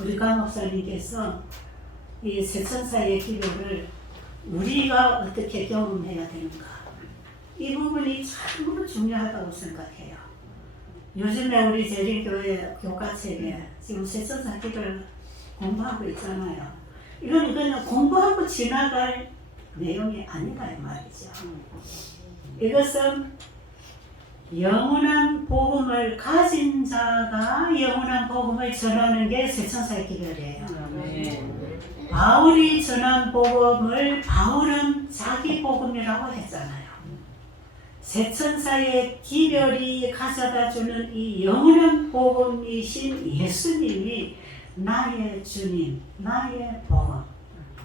우리 강 목사님께서 이 세천사의 기별을 우리가 어떻게 경험해야 되는가, 이 부분이 참으로 중요하다고 생각해요. 요즘에 우리 재림교회 교과책에 지금 세천사 기별 공부하고 있잖아요. 이거는 그냥 공부하고 지나갈 내용이 아니다 이 말이죠. 이것은 영원한 복음을 가진 자가 영원한 복음을 전하는 게 세천사의 기별이에요. 바울이 전한 복음을 바울은 자기 복음이라고 했잖아요. 세천사의 기별이 가져다주는 이 영원한 복음이신 예수님이 나의 주님, 나의 복음,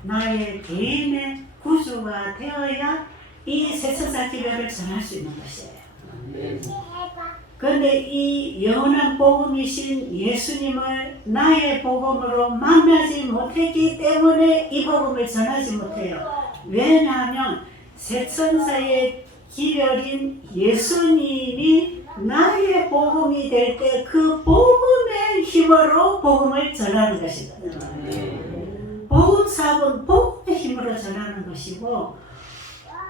나의 개인의 구주가 되어야 이 세천사 기별을 전할 수 있는 것이에요. 그런데 이 영원한 복음이신 예수님을 나의 복음으로 만나지 못했기 때문에 이 복음을 전하지 못해요. 왜냐하면 세천사의 기별인 예수님이 나의 복음이 될 때 그 복음의 힘으로 복음을 전하는 것이거든요. 복음 사업은 복음의 힘으로 전하는 것이고,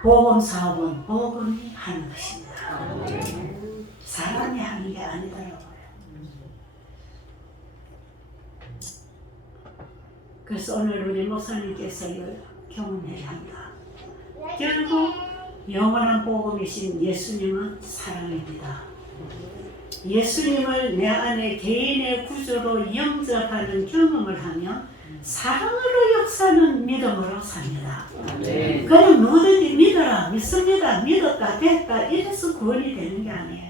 복음 사업은 복음이 하는 것입니다. 사람이 하는 게 아니더라고요. 그래서 오늘 우리 목사님께서 경험해야 한다. 결국 영원한 복음이신 예수님은 사랑입니다. 예수님을 내 안에 개인의 구조로 영접하는 경험을 하면 사랑으로 역사는 믿음으로 삽니다. 그냥 누구든지 믿어라, 믿습니다, 믿었다, 됐다 이래서 구원이 되는 게 아니에요.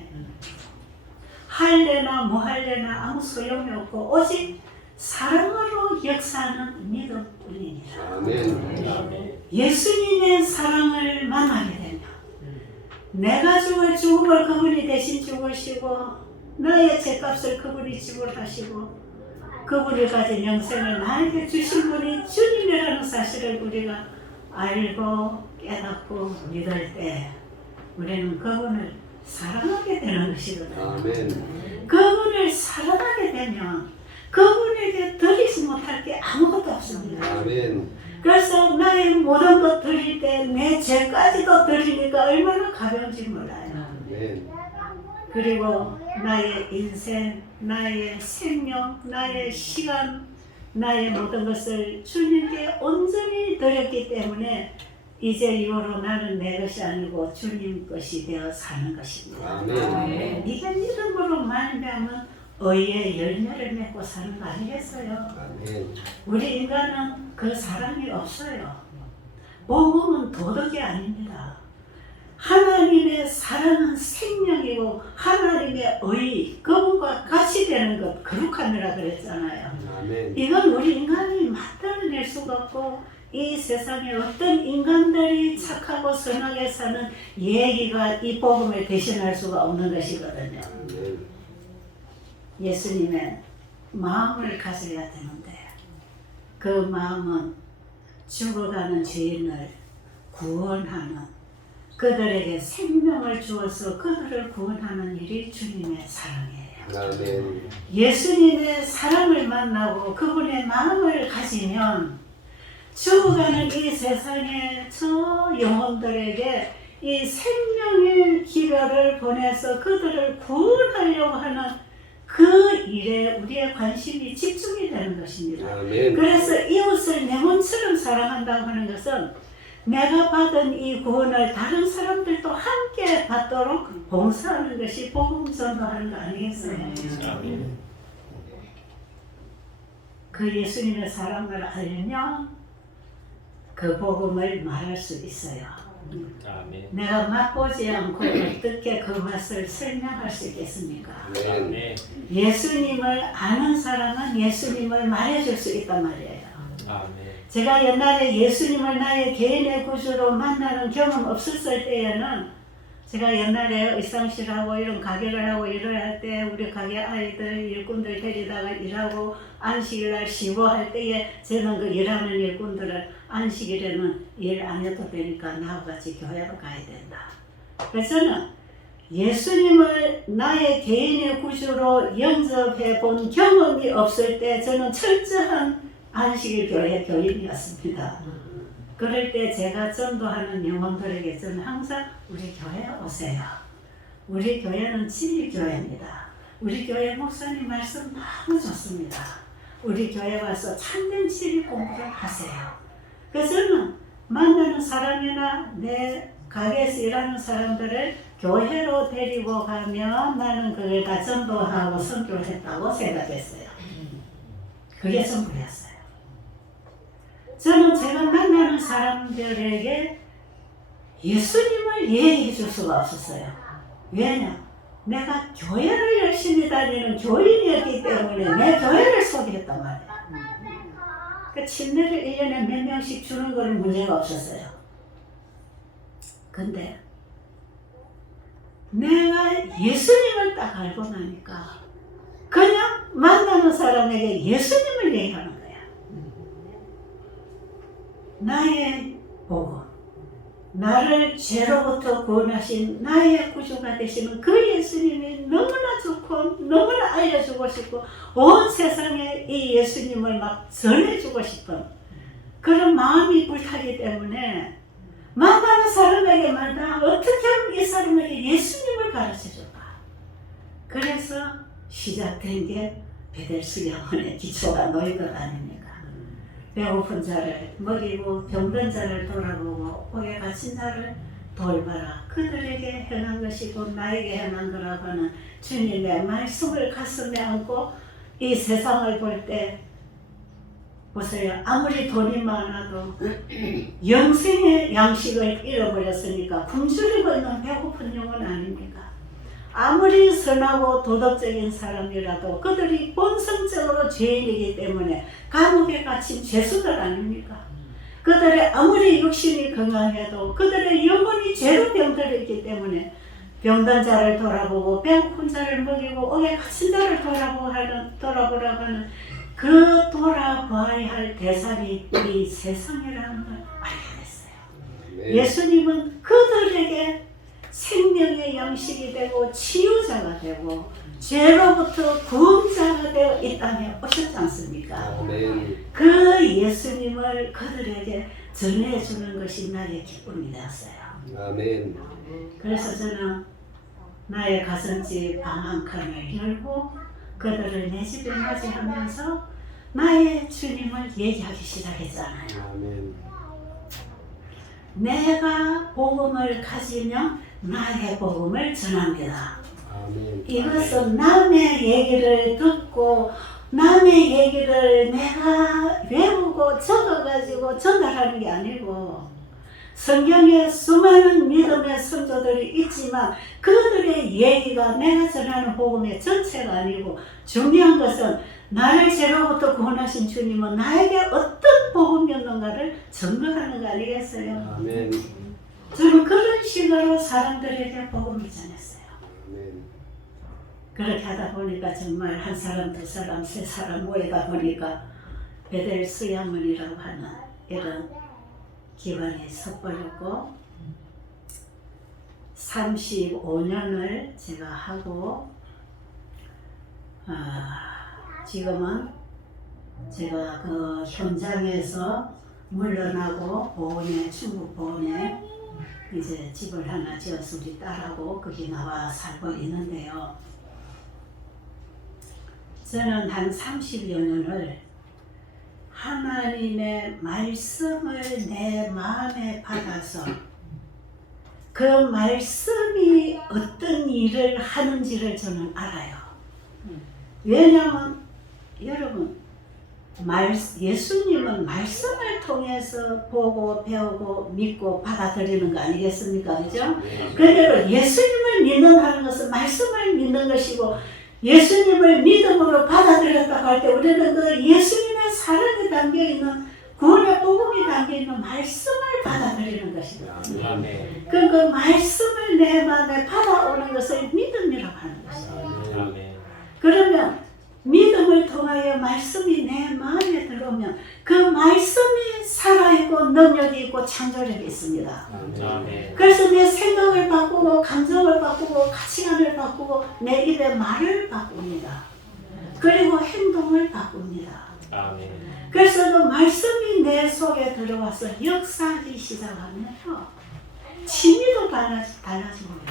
할래나 뭐할래나 아무 소용이 없고 오직 사랑으로 역사하는 믿음뿐입니다. 예수님의 사랑을 만나게 되면 내가 죽을 죽음을 그분이 대신 죽으시고 나의 죄값을 그분이 지불하시고 그분이 가진 영생을 나에게 주신 분이 주님이라는 사실을 우리가 알고 깨닫고 믿을 때 우리는 그분을 사랑하게 되는 것이거든요. 그분을 사랑하게 되면 그분에게 드리지 못할 게 아무것도 없습니다. 그래서 나의 모든 것 드릴 때 내 죄까지도 드리니까 얼마나 가벼운지 몰라요. 그리고 나의 인생, 나의 생명, 나의 시간, 나의 모든 것을 주님께 온전히 드렸기 때문에 이제 이후로 나는 내 것이 아니고 주님 것이 되어 사는 것입니다. 이게 믿음으로 말미암은 의의 열매를 맺고 사는 거 아니겠어요? 우리 인간은 그 사랑이 없어요. 복음은 도덕이 아닙니다. 하나님의 사랑은 생명이고 하나님의 의, 그분과 같이 되는 것, 거룩함이라 그랬잖아요. 이건 우리 인간이 만들어낼 수가 없고 이 세상에 어떤 인간들이 착하고 선하게 사는 얘기가 이 복음을 대신할 수가 없는 것이거든요. 예수님의 마음을 가져야 되는데 그 마음은 죽어가는 죄인을 구원하는, 그들에게 생명을 주어서 그들을 구원하는 일이 주님의 사랑이에요. 예수님의 사랑을 만나고 그분의 마음을 가지면 죽어가는 이 세상의 저 영혼들에게 이 생명의 기별을 보내서 그들을 구원하려고 하는 그 일에 우리의 관심이 집중이 되는 것입니다. 그래서 이웃을 내 몸처럼 사랑한다고 하는 것은 내가 받은 이 구원을 다른 사람들도 함께 받도록 봉사하는 것이 복음 전도하는 거 아니겠어요? 그 예수님의 사랑을 알면 그 복음을 말할 수 있어요. 내가 맛보지 않고 어떻게 그 맛을 설명할 수 있겠습니까? 예수님을 아는 사람은 예수님을 말해줄 수 있단 말이에요. 제가 옛날에 예수님을 나의 개인의 구주로 만나는 경험 없었을 때에는 제가 옛날에 의상실하고 이런 가게를 하고 일을 할 때 우리 가게 아이들 일꾼들 데리다가 일하고 안식일날 쉬고 할 때에 저는 그 일하는 일꾼들을 안식일에는 일 안 해도 되니까 나하고 같이 교회로 가야 된다. 그래서 저는 예수님을 나의 개인의 구주로 영접해 본 경험이 없을 때 저는 철저한 안식일 교회 교인이었습니다. 그럴 때 제가 전도하는 영혼들에게 저는 항상 우리 교회에 오세요. 우리 교회는 진리교회입니다. 우리 교회 목사님 말씀 너무 좋습니다. 우리 교회 와서 참된 진리 공부를 하세요. 그래서 저는 만나는 사람이나 내 가게에서 일하는 사람들을 교회로 데리고 가면 나는 그걸 다 전도하고 선교를 했다고 생각했어요. 그게 전부였어요. 저는 제가 만나는 사람들에게 예수님을 이해해 줄 수가 없었어요. 왜냐? 내가 교회를 열심히 다니는 교인이었기 때문에 내 교회를 소개했단 말이에요. 그 침례를 1년에 몇 명씩 주는 건 문제가 없었어요. 근데 내가 예수님을 딱 알고 나니까 그냥 만나는 사람에게 예수님을 얘기하는 거야. 나의 복음, 나를 죄로부터 구원하신 나의 구주가 되시는 그 예수님이 너무나 좋고 너무나 알려주고 싶고 온 세상에 이 예수님을 막 전해주고 싶은 그런 마음이 불타기 때문에 만나는 사람에게마다 어떻게 하면 이 사람에게 예수님을 가르쳐줄까. 그래서 시작된 게 베델스 영혼의 기초가 놓인 것 아닙니까? 배고픈 자를 먹이고 병든 자를 돌아보고 옥에 갇힌 자를 돌봐라. 그들에게 행한 것이 곧 나에게 행한 거라고 하는 주님의 말씀을 가슴에 안고 이 세상을 볼 때 보세요. 아무리 돈이 많아도 영생의 양식을 잃어버렸으니까 굶주리고 있는 배고픈 영혼 아닙니까? 아무리 선하고 도덕적인 사람이라도 그들이 본성적으로 죄인이기 때문에 감옥에 갇힌 죄수들 아닙니까? 그들의 아무리 육신이 건강해도 그들의 영혼이 죄로 병들었기 때문에 병든 자를 돌아보고 배고픈 자를 먹이고 옥에 갇힌 자를 돌아보라고 하는 그 돌아봐야 할 대상이 이 세상이라는 걸 알게 됐어요. 예수님은 그들에게 생명의 양식이 되고 치유자가 되고 죄로부터 구원자가 되어 이 땅에 오셨지 않습니까? 그 예수님을 그들에게 전해주는 것이 나의 기쁨이 되었어요. 아멘. 그래서 저는 나의 가정집 방 한 칸을 열고 그들을 내 집에 맞이하면서 나의 주님을 얘기하기 시작했잖아요. 아멘. 내가 복음을 가지면 나의 복음을 전합니다. 아멘. 이것은 남의 얘기를 듣고 남의 얘기를 내가 외우고 적어가지고 전달하는 게 아니고 성경에 수많은 믿음의 성도들이 있지만 그들의 얘기가 내가 전하는 복음의 전체가 아니고 중요한 것은 나를 죄로부터 구원하신 주님은 나에게 어떤 복음이었는가를 증거하는 거 아니겠어요? 아멘. 저는 그런 식으로 사람들에게 복음을 전했어요. 아멘. 그렇게 하다 보니까 정말 한 사람, 두 사람, 세 사람 모이다 보니까 베델 수양원이라고 하는 이런 기관이 섣불렸고 35년을 제가 하고 지금은 제가 그 현장에서 물러나고 보훈에 충북 보훈에 이제 집을 하나 지어서 우리 딸하고 거기 나와 살고 있는데요. 저는 한 30여 년을 하나님의 말씀을 내 마음에 받아서 그 말씀이 어떤 일을 하는지를 저는 알아요. 왜냐하면 여러분 예수님은 말씀을 통해서 보고 배우고 믿고 받아들이는 거 아니겠습니까? 그죠? 그대로 예수님을 믿는다는 것은 말씀을 믿는 것이고 예수님을 믿음으로 받아들였다고 할 때 우리는 그 예수님의 사랑이 담겨있는 구원의 복음이 담겨있는 말씀을 받아들이는 것입니다. 그 말씀을 내 마음에 받아오는 것을 믿음이라고 하는 것입니다. 그러면 믿음을 통하여 하나님의 말씀이 내 마음에 들어오면 그 말씀이 살아있고 능력이 있고 창조력이 있습니다. 아멘. 그래서 내 생각을 바꾸고 감정을 바꾸고 가치관을 바꾸고 내 입의 말을 바꿉니다. 그리고 행동을 바꿉니다. 아멘. 그래서 그 말씀이 내 속에 들어와서 역사하기 시작하면요, 취미도 달라지고요,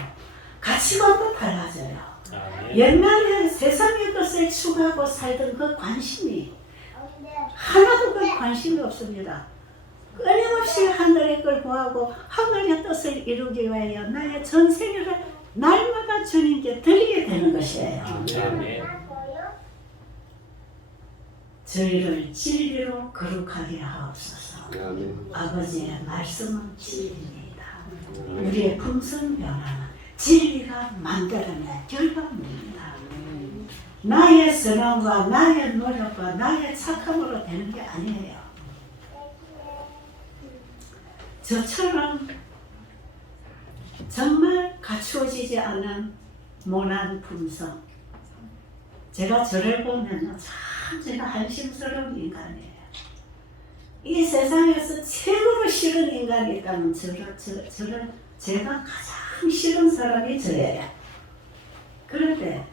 가치관도 달라져요. 아멘. 옛날에 세상의 것을 추구하고 살던 그 관심이 하나도 그 관심이 없습니다. 끊임없이 하늘의 걸 구하고 하늘의 뜻을 이루기 위하여 나의 전생을 날마다 주님께 드리게 되는 것이에요. 아멘. 저희를 진리로 거룩하게 하옵소서. 아멘. 아버지의 말씀은 진리입니다. 우리의 품성 변화는 진리가 만들어낸 결과물입니다. 나의 선함과 나의 노력과 나의 착함으로 되는 게 아니에요. 저처럼 정말 갖추어지지 않은 모난 품성, 제가 저를 보면 참 제가 한심스러운 인간이에요. 이 세상에서 최고로 싫은 인간이 있다면 제가 가장 싫은 사람이 저예요. 그런데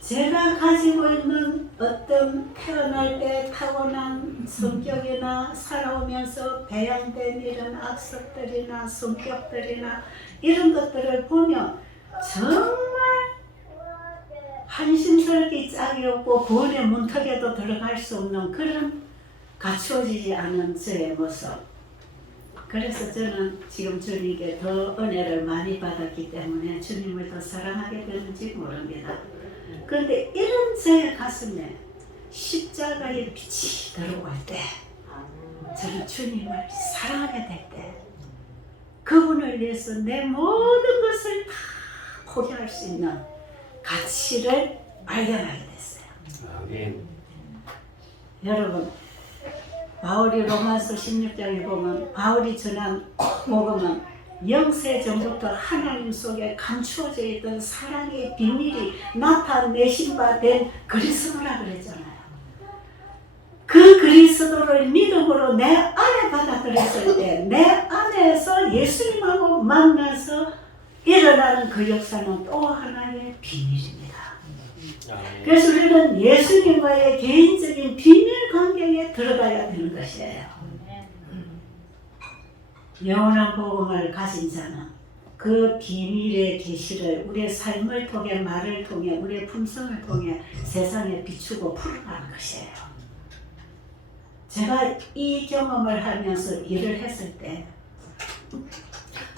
제가 가지고 있는 어떤 태어날 때 타고난 성격이나 살아오면서 배양된 이런 악습들이나 성격들이나 이런 것들을 보면 정말 한심스럽게 짝이 없고 구원의 문턱에도 들어갈 수 없는 그런 갖추어지지 않은 저의 모습. 그래서 저는 지금 주님께 더 은혜를 많이 받았기 때문에 주님을 더 사랑하게 되는지 모릅니다. 그런데 이런 저의 가슴에 십자가의 빛이 들어올 때, 저는 주님을 사랑하게 될 때, 그분을 위해서 내 모든 것을 다 포기할 수 있는 가치를 발견하게 됐어요. 아멘. 여러분, 바울이 로마서 16장에 보면 바울이 전한 복음은 영세 전부터 하나님 속에 감추어져 있던 사랑의 비밀이 나타내신 바 된 그리스도라 그랬잖아요. 그 그리스도를 믿음으로 내 안에 받아들였을 때 내 안에서 예수님하고 만나서 일어나는 그 역사는 또 하나의 비밀입니다. 그래서 우리는 예수님과의 개인적인 비밀 관계에 들어가야 되는 것이에요. 영원한 복음을 가진 자는 그 비밀의 계시를 우리의 삶을 통해, 말을 통해, 우리의 품성을 통해 세상에 비추고 풀어가는 것이에요. 제가 이 경험을 하면서 일을 했을 때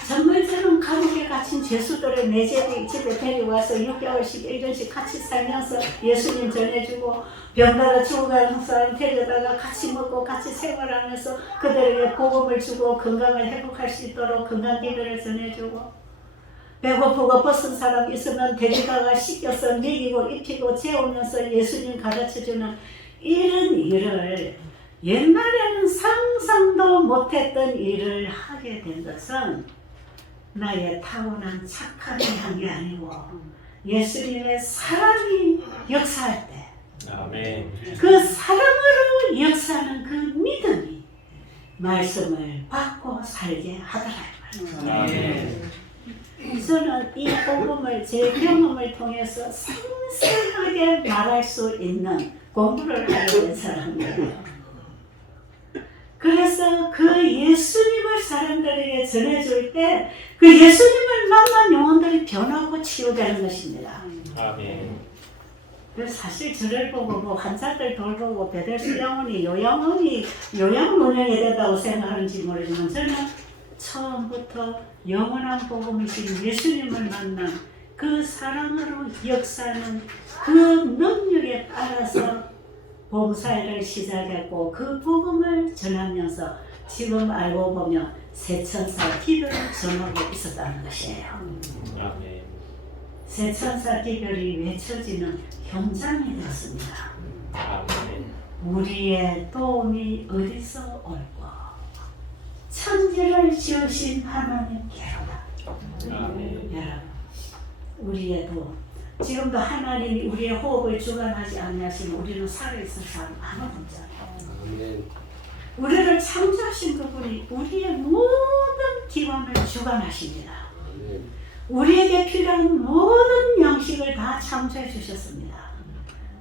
정말 저는 감옥에 갇힌 죄수들을 내 집에 데려와서 6개월씩 1년씩 같이 살면서 예수님 전해주고, 병들어 죽어가는 사람 데려다가 같이 먹고 같이 생활하면서 그들에게 복음을 주고 건강을 회복할 수 있도록 건강기도를 전해주고, 배고프고 벗은 사람 있으면 데리다가 씻겨서 먹이고 입히고 재우면서 예수님 가르쳐주는 이런 일을, 옛날에는 상상도 못했던 일을 하게 된 것은 나의 타고난 착함이 한 게 아니고 예수님의 사랑이 역사할 때 아멘. 그 사랑으로 역사하는 그 믿음이 말씀을 받고 살게 하더라. 아멘. 저는 이 복음을 제 경험을 통해서 생생하게 말할 수 있는 공부를 하게 된 사람이에요. 그래서 그 예수님을 사람들에게 전해줄 때 그 예수님을 만난 영혼들이 변하고 치유되는 것입니다. 아멘. 사실 저를 보고 뭐 환자들 돌보고 베델스 영혼이 요양 운영이 된다고 생각하는지 모르지만, 저는 처음부터 영원한 복음이신 예수님을 만난 그 사랑으로 역사하는 그 능력에 따라서 봉사를 시작했고, 그 복음을 전하면서 지금 알고 보면 새천사 기별을 전하고 있었다는 것이에요. 아멘. 새천사 기별이 외쳐지는 현장이 되었습니다. 아멘. 우리의 도움이 어디서 올고 천지를 지으신 하나님께로다. 아멘. 여러분, 우리의 도움, 지금도 하나님이 우리의 호흡을 주관하지 않으시면 우리는 살아있을 사람 아무도 없잖아요. 아멘. 우리를 창조하신 그분이 우리의 모든 기관을 주관하십니다. 아멘. 우리에게 필요한 모든 양식을 다 창조해 주셨습니다.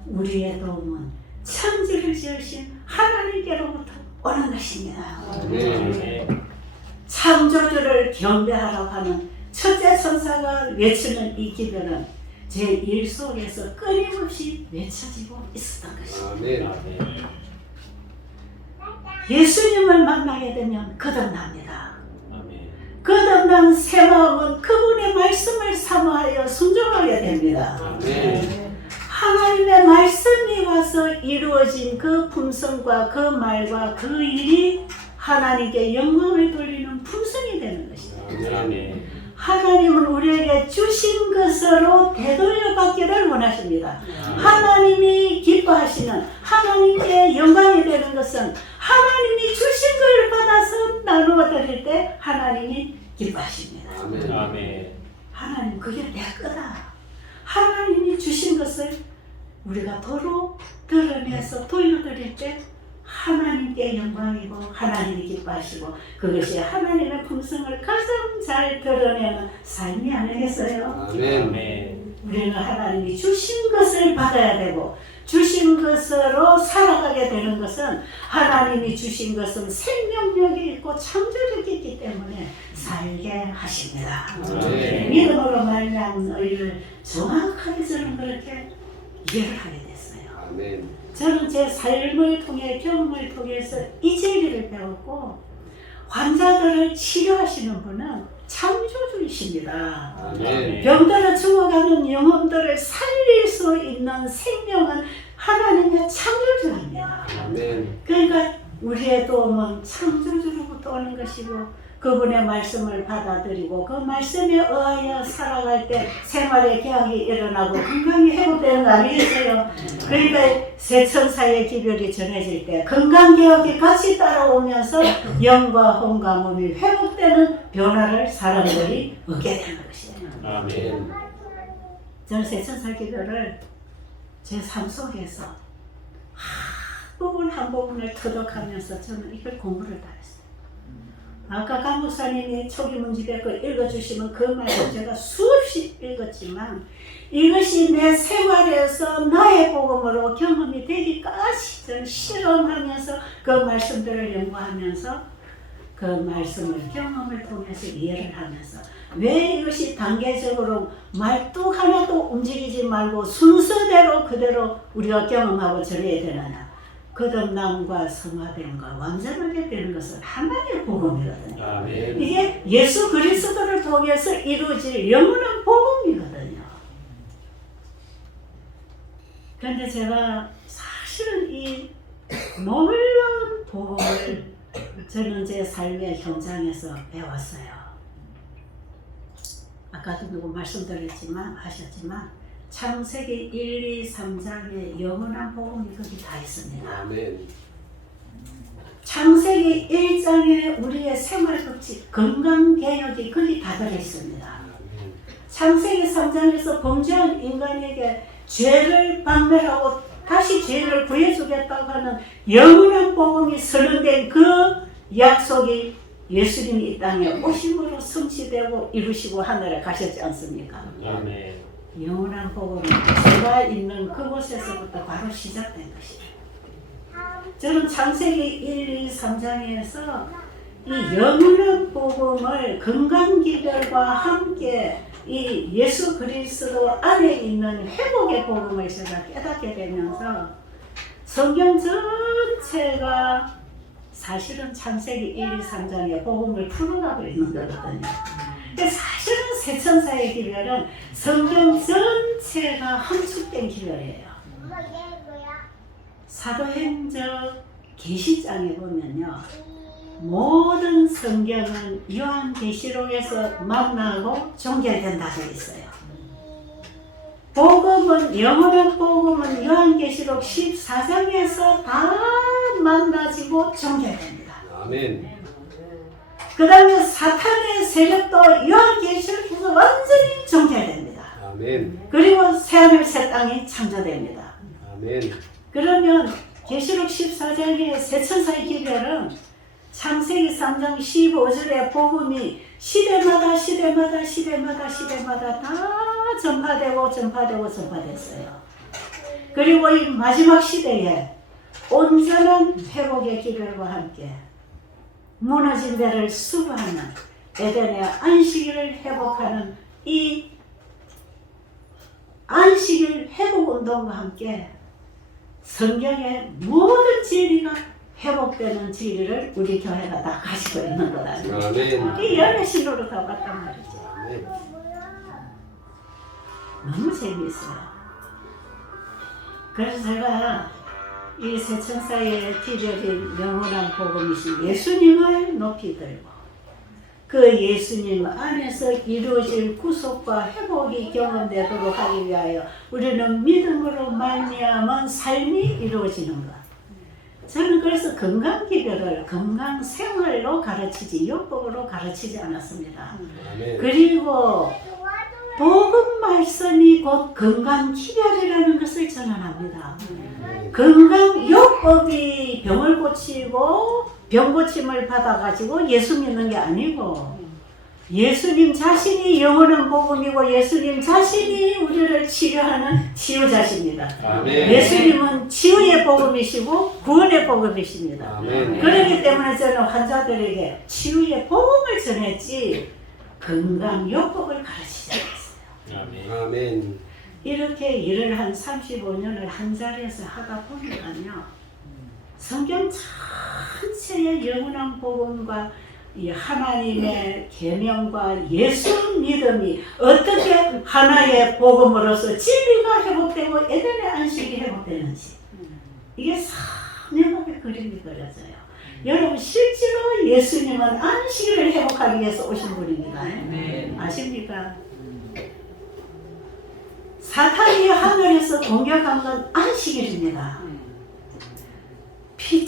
우리의 도움은 천지를 지으신 하나님께로부터 오는 것입니다. 아멘. 창조주를 경배하라고 하는 첫째 천사가 외치는 이 기도는 제1 속에서 끊임없이 외쳐지고 있었던 것입니다. 아멘. 아멘. 예수님을 만나게 되면 거듭납니다. 아멘. 거듭난 새 마음은 그분의 말씀을 사모하여 순종하게 됩니다. 아멘. 하나님의 말씀이 와서 이루어진 그 품성과 그 말과 그 일이 하나님께 영광을 돌리는 품성이 되는 것입니다. 아멘. 하나님은 우리에게 주신 것으로 되돌려 받기를 원하십니다. 하나님이 기뻐하시는 하나님께 영광이 되는 것은 하나님이 주신 걸 받아서 나누어 드릴 때 하나님이 기뻐하십니다. 아멘. 아멘. 하나님 그게 내 거다. 하나님이 주신 것을 우리가 도로 드러내서 돌려드릴 때 하나님께 영광이고 하나님이 기뻐하시고 그것이 하나님의 품성을 가장 잘 드러내는 삶이 아니겠어요? 아멘. 아멘. 우리는 하나님이 주신 것을 받아야 되고 주신 것으로 살아가게 되는 것은 하나님이 주신 것은 생명력이 있고 창조력이 있기 때문에 살게 하십니다. 아멘. 믿음으로 말미암은 의를 정확하게 저는 그렇게 이해를 하게 됐어요. 아멘. 저는 제 삶을 통해 경험을 통해서 이 진리를 배웠고 환자들을 치료하시는 분은 창조주이십니다. 아멘. 병들어 죽어가는 영혼들을 살릴 수 있는 생명은 하나님의 창조주입니다. 아멘. 그러니까 우리의 도움은 창조주로부터 오는 것이고 그분의 말씀을 받아들이고 그 말씀에 의하여 살아갈 때 생활의 개혁이 일어나고 건강이 회복되는 거 아니겠어요? 그러니까 새 천사의 기별이 전해질 때 건강개혁이 같이 따라오면서 영과 혼과 몸이 회복되는 변화를 사람들이 얻게 되는 것이에요. 아멘. 저는 새 천사 기별을 제 삶 속에서 한 부분 한 부분을 터득하면서 저는 이걸 공부를 다 했어요. 아까 강 목사님이 초기 문집에 그 읽어주시면 그 말을 제가 수없이 읽었지만 이것이 내 생활에서 나의 복음으로 경험이 되기까지 저는 실험하면서 그 말씀들을 연구하면서 그 말씀을 경험을 통해서 이해를 하면서 왜 이것이 단계적으로 말뚝 하나도 움직이지 말고 순서대로 그대로 우리가 경험하고 전해야 되느냐. 거듭남과 성화됨과 완전하게 되는 것은 하나님의 복음이거든요. 아멘. 이게 예수 그리스도를 통해서 이루어질 영원한 복음이거든요. 그런데 제가 사실은 이 놀라운 복음을 저는 제 삶의 현장에서 배웠어요. 아까도 누구 말씀드렸지만 하셨지만 창세기 1, 2, 3장에 영원한 복음이 거기 다 있습니다. 아멘. 창세기 1장에 우리의 생활법칙, 건강개혁이 거기 다 들어있습니다. 아멘. 창세기 3장에서 범죄한 인간에게 죄를 박멸하고 다시 죄를 구해주겠다고 하는 영원한 복음이 선언된 그 약속이 예수님이 이 땅에 오심으로 성취되고 이루시고 하늘에 가셨지 않습니까? 아멘. 영원한 복음은 제가 있는 그곳에서부터 바로 시작된 것이에요. 저는 창세기 1, 2, 3장에서 이 영원한 복음을 건강기별과 함께 이 예수 그리스도 안에 있는 회복의 복음을 제가 깨닫게 되면서 성경 전체가 사실은 창세기 1, 2, 3장의 복음을 풀어가고 있는 거거든요. 근데 사실은 새천사의 기별은 성경 전체가 함축된 기별이에요. 사도행전 계시장에 보면요, 모든 성경은 요한계시록에서 만나고 종결된다 되어 있어요. 복음은 영원한 복음은 요한계시록 14장에서 다 만나지고 종결됩니다. 아멘. 그 다음에 사탄의 세력도 요한계시록에서 완전히 종결됩니다. 아멘. 그리고 새하늘 새 땅이 창조됩니다. 아멘. 그러면 계시록 14장의 세천사의 기별은 창세기 3장 15절의 복음이 시대마다 다 전파됐어요. 그리고 이 마지막 시대에 온전한 회복의 기별과 함께 무너진 데를 수부하는 에덴의 안식일을 회복하는 이 안식일 회복 운동과 함께 성경의 모든 진리가 회복되는 진리를 우리 교회가 다 가지고 있는 것 아니에요. 아멘. 이 열의 신호로 다 왔단 말이죠. 아멘. 너무 재미있어요. 그래서 제가 이 세천사의 기별인 영원한 복음이신 예수님을 높이 들고 그 예수님 안에서 이루어질 구속과 회복이 경험되도록 하기 위하여 우리는 믿음으로 말미암은 삶이 이루어지는 것. 저는 그래서 건강기별을 건강생활로 가르치지 율법으로 가르치지 않았습니다. 아멘. 그리고 복음 말씀이 곧 건강기별이라는 것을 전환합니다. 건강요법이 병을 고치고 병고침을 받아가지고 예수 믿는 게 아니고 예수님 자신이 영원한 복음이고 예수님 자신이 우리를 치료하는 치유자십니다. 아멘. 예수님은 치유의 복음이시고 구원의 복음이십니다. 아멘. 그렇기 때문에 저는 환자들에게 치유의 복음을 전했지 건강요법을 가르치지 않았어요. 아멘. 아멘. 이렇게 일을 한 35년을 한 자리에서 하다 보니까요. 성경 전체의 영원한 복음과 이 하나님의 계명과 예수 믿음이 어떻게 하나의 복음으로서 진리가 회복되고 에덴의 안식이 회복되는지 이게 선명하게 그림이 그려져요. 여러분 실제로 예수님은 안식을 회복하기 위해서 오신 분입니다. 아십니까? 사탄이 하늘에서 공격한 건 안식일입니다.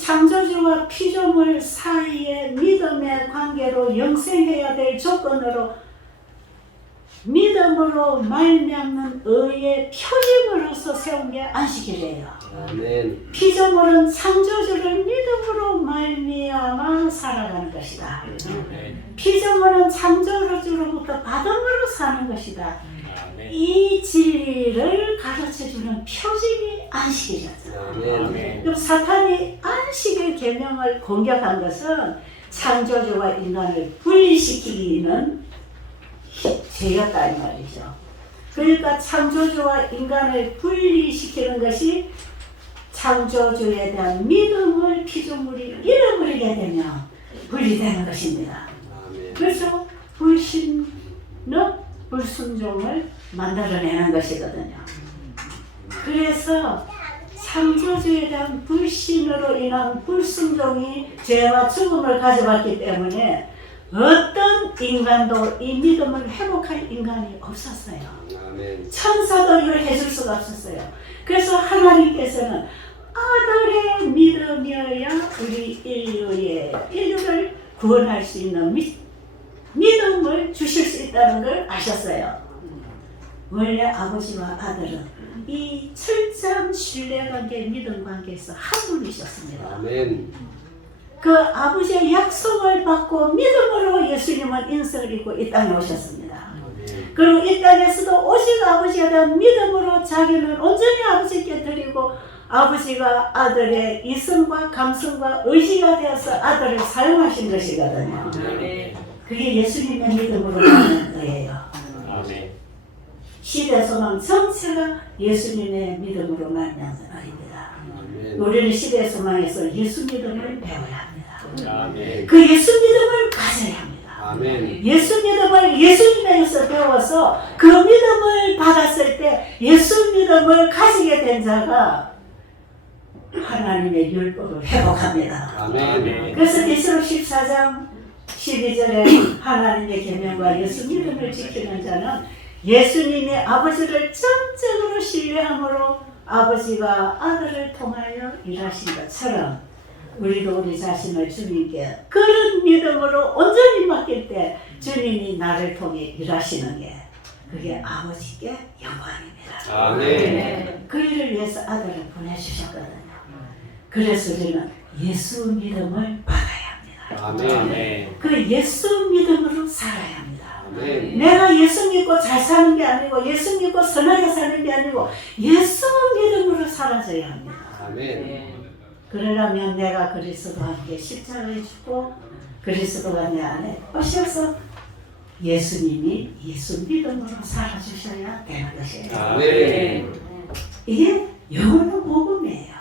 창조주와 피조물 사이의 믿음의 관계로 영생해야 될 조건으로 믿음으로 말미암는 의의 표징으로서 세운 게 안식일이에요. 아멘. 피조물은 창조주를 믿음으로 말미암아 살아가는 것이다. 아멘. 피조물은 창조주로부터 받음으로 사는 것이다. 아멘. 이 진리를 가르쳐주는 표징이 안식이었죠. 아멘. 그럼 사탄이 안식의 계명을 공격한 것은 창조주와 인간을 분리시키기는 죄였다 이 말이죠. 그러니까 창조주와 인간을 분리시키는 것이 창조주에 대한 믿음을 피조물이 잃어버리게 되면 분리되는 것입니다. 아멘. 그래서 불신은 불순종을 만들어내는 것이거든요. 그래서 창조주에 대한 불신으로 인한 불순종이 죄와 죽음을 가져왔기 때문에 어떤 인간도 이 믿음을 회복할 인간이 없었어요. 아멘. 천사도 이걸 해줄 수가 없었어요. 그래서 하나님께서는 아들의 믿음이어야 우리 인류를 구원할 수 있는 믿음을 주실 수 있다는 걸 아셨어요. 원래 아버지와 아들은 이 철저한 신뢰관계, 믿음관계에서 한 분이셨습니다. 아멘. 그 아버지의 약속을 받고 믿음으로 예수님은 인생을 입고 이 땅에 오셨습니다. 아멘. 그리고 이 땅에서도 오직 아버지에 대한 믿음으로 자기는 온전히 아버지께 드리고 아버지가 아들의 이성과 감성과 의지가 되어서 아들을 사용하신 것이거든요. 아멘. 그게 예수님의 믿음으로 가는 거예요. 아멘. 시대 소망 전체가 예수님의 믿음으로 말미암는 아닙니다. 아멘. 우리는 시대 소망에서 예수 믿음을 배워야 합니다. 아멘. 그 예수 믿음을 가져야 합니다. 아멘. 예수 믿음을 예수님에게서 배워서 그 믿음을 받았을 때 예수 믿음을 가지게 된 자가 하나님의 율법을 회복합니다. 아멘. 그래서 계시록 14장 12절에 하나님의 계명과 예수 믿음을 지키는 자는 예수님이 아버지를 전적으로 신뢰함으로 아버지가 아들을 통하여 일하신 것처럼 우리도 우리 자신을 주님께 그런 믿음으로 온전히 맡길 때 주님이 나를 통해 일하시는 게 그게 아버지께 영광입니다. 아멘. 그 일을 위해서 아들을 보내주셨거든요. 그래서 우리는 예수 믿음을 받아야 합니다. 아멘. 그 예수 믿음으로 살아야 합니다. 아멘. 내가 예수 믿고 잘 사는 게 아니고 예수 믿고 선하게 사는 게 아니고 예수 믿음으로 살아져야 합니다. 아멘. 그러려면 내가 그리스도와 함께 십자가에 죽고 그리스도가 내 안에 오셔서 예수님이 예수 믿음으로 살아주셔야 되는 것이에요. 아멘. 이게 영원한 복음이에요.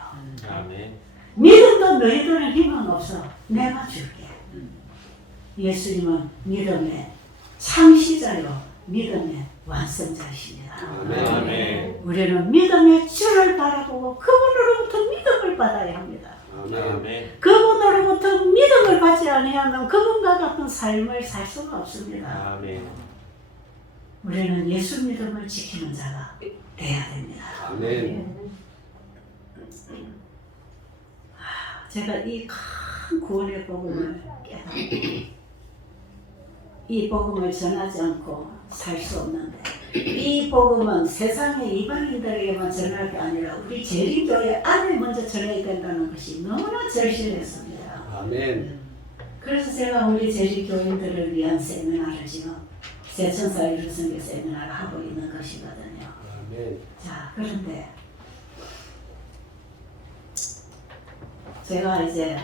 아멘. 믿음도 너희들은 희망 없어. 내가 줄게. 예수님은 믿음의 창시자요 믿음의 완성자이십니다. 아멘. 우리는 믿음의 주를 바라보고 그분으로부터 믿음을 받아야 합니다. 아멘. 그분으로부터 믿음을 받지 아니하면 그분과 같은 삶을 살 수가 없습니다. 아멘. 우리는 예수 믿음을 지키는 자가 돼야 됩니다. 아멘. 제가 이 큰 구원의 복음을 깨닫고 이 복음을 전하지 않고 살 수 없는데 이 복음은 세상의 이방인들에게만 전할 게 아니라 우리 재림교회 안에 먼저 전해야 된다는 것이 너무나 절실했습니다. 아멘. 그래서 제가 우리 재림교인들을 위한 세미나를 지금 세천사 유루선교 세미나를 하고 있는 것이거든요. 아멘. 자, 그런데 제가 이제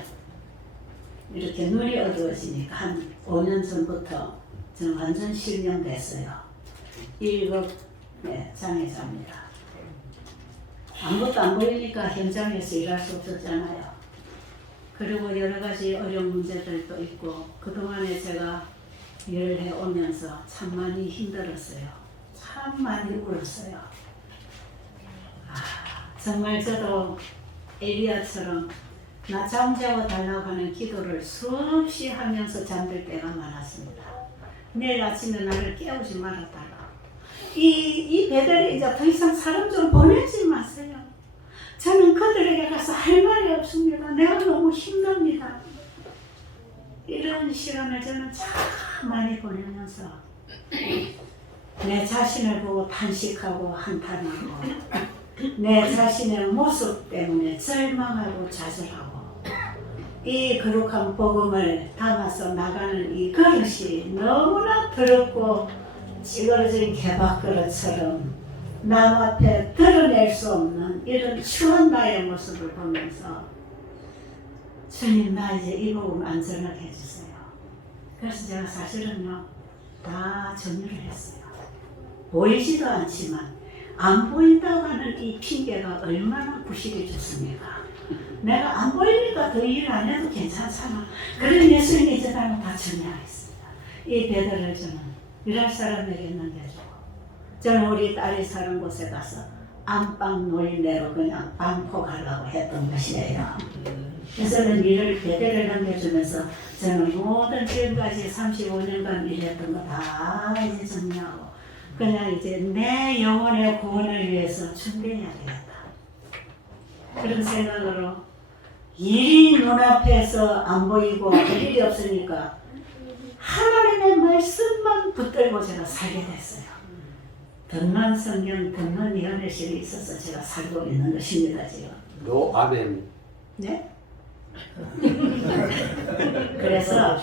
이렇게 눈이 어두워지니까 한 5년 전부터 저는 완전 실명됐어요. 1급 장애자입니다. 아무것도 안 보이니까 현장에서 일할 수 없었잖아요. 그리고 여러 가지 어려운 문제들도 있고 그동안에 제가 일을 해오면서 참 많이 힘들었어요. 참 많이 울었어요. 정말 저도 엘리야처럼 나 잠자고 달라고 하는 기도를 수없이 하면서 잠들 때가 많았습니다. 내일 아침에 나를 깨우지 말아달라. 이 배달에 이제 더 이상 사람 좀 보내지 마세요. 저는 그들에게 가서 할 말이 없습니다. 내가 너무 힘듭니다. 이런 시간을 저는 참 많이 보내면서 내 자신을 보고 탄식하고 한탄하고 내 자신의 모습 때문에 절망하고 좌절하고 이 거룩한 복음을 담아서 나가는 이 그릇이 너무나 더럽고 찌그러진 개밥그릇처럼 남 앞에 드러낼 수 없는 이런 추한 나의 모습을 보면서 주님 나 이제 이 복음 안전하게 해주세요. 그래서 제가 사실은요 다 정리를 했어요. 보이지도 않지만 안 보인다고 하는 이 핑계가 얼마나 구실이 좋습니까? 내가 안 보이니까 더 일 안 해도 괜찮잖아. 그런 예수님이 이제 나는 다 정리하겠습니다. 이 배달을 저는 일할 사람에게 넘겨주고 저는 우리 딸이 사는 곳에 가서 안방 노인네로 그냥 방콕하려고 했던 것이에요. 그래서 저는 일을 배달을 넘겨주면서 저는 모든 지금까지 35년간 일했던 거 다 이제 정리하고 그냥 이제 내 영혼의 구원을 위해서 준비해야 되겠다. 그런 생각으로 일이 눈앞에서 안 보이고 할 일이 없으니까 하나님의 말씀만 붙들고 제가 살게 됐어요. 듣는 성경, 듣는 예언의식이 있어서 제가 살고 있는 것입니다, 지금. 노 아멘. 네? 그래서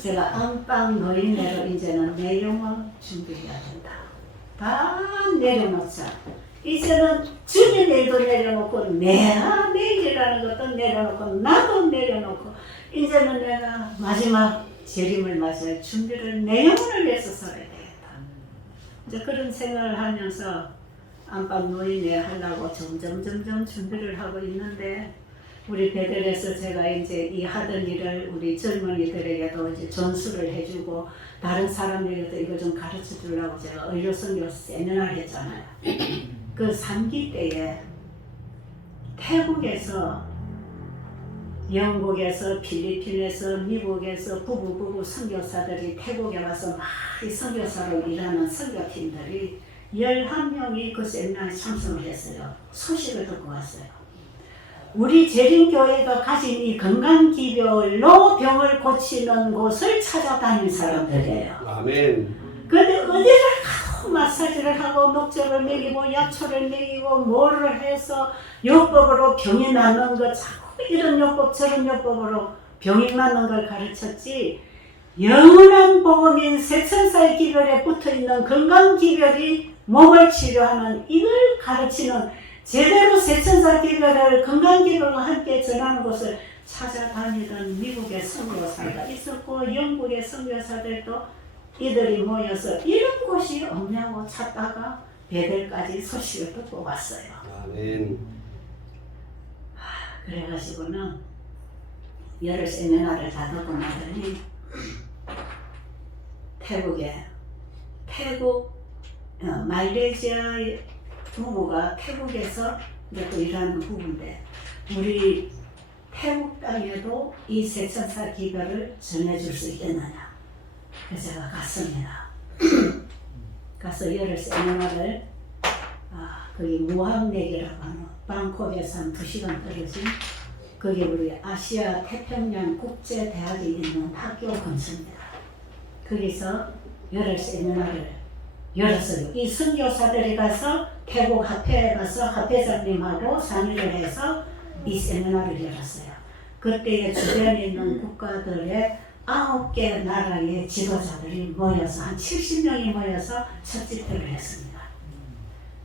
제가 안방 노인네로 이제는 내 영혼 준비해야 된다. 다 내려놓자. 이제는 주님 일도 내려놓고 내가 내일이라는 것도 내려놓고 나도 내려놓고 이제는 내가 마지막 재림을 맞이할 준비를 내 영혼을 위해서 살아야 되겠다. 이제 그런 생각을 하면서 안방 노인네 하려고 점점 준비를 하고 있는데 우리 베델에서 제가 이제 이 하던 일을 우리 젊은이들에게도 이제 전수를 해주고 다른 사람들에게도 이걸 좀 가르쳐 주려고 제가 의료선교 세미나를 했잖아요. 그 3기 때에 태국에서 영국에서 필리핀에서 미국에서 부부 선교사들이 태국에 와서 많이 선교사로 일하는 선교팀들이 11명이 그 세미나에 참석을 했어요. 소식을 듣고 왔어요. 우리 재림교회가 가진 이 건강기별로 병을 고치는 곳을 찾아다닌 사람들이에요. 아멘. 근데 어디를 가도 마사지를 하고 녹조를 먹이고 약초를 먹이고 뭐를 해서 요법으로 병이 낫는 것 자꾸 이런 요법 저런 요법으로 병이 낫는 걸 가르쳤지 영원한 복음인 세천사의 기별에 붙어있는 건강기별이 몸을 치료하는 이걸 가르치는 제대로 세천사 기별을 건강기별과 함께 전하는 곳을 찾아다니던 미국의 선교사가 있었고 영국의 선교사들도 이들이 모여서 이런 곳이 없냐고 찾다가 베델까지 소식을 듣고 왔어요. 아멘. 그래가지고는 열흘 세미나를 다 듣고 나더니 태국 말레이시아의 부부가 태국에서 이제 또 일하는 부부인데 우리 태국 땅에도 이 세천사 기별을 전해줄 수 있겠느냐. 그래서 제가 갔습니다. 가서 열흘 세미나를 거기 무함렉이라고 하는 방콕에서 한 2시간 떨어진 거기 우리 아시아 태평양 국제대학이 있는 학교 근처입니다. 거기서 열흘 세미나를 열었어요. 이 선교사들이 가서 태국 합회에 가서 합회장님하고 상의를 해서 이 세미나를 열었어요. 그때에 주변에 있는 국가들의 9개 나라의 지도자들이 모여서 한 70명이 모여서 첫 집회를 했습니다.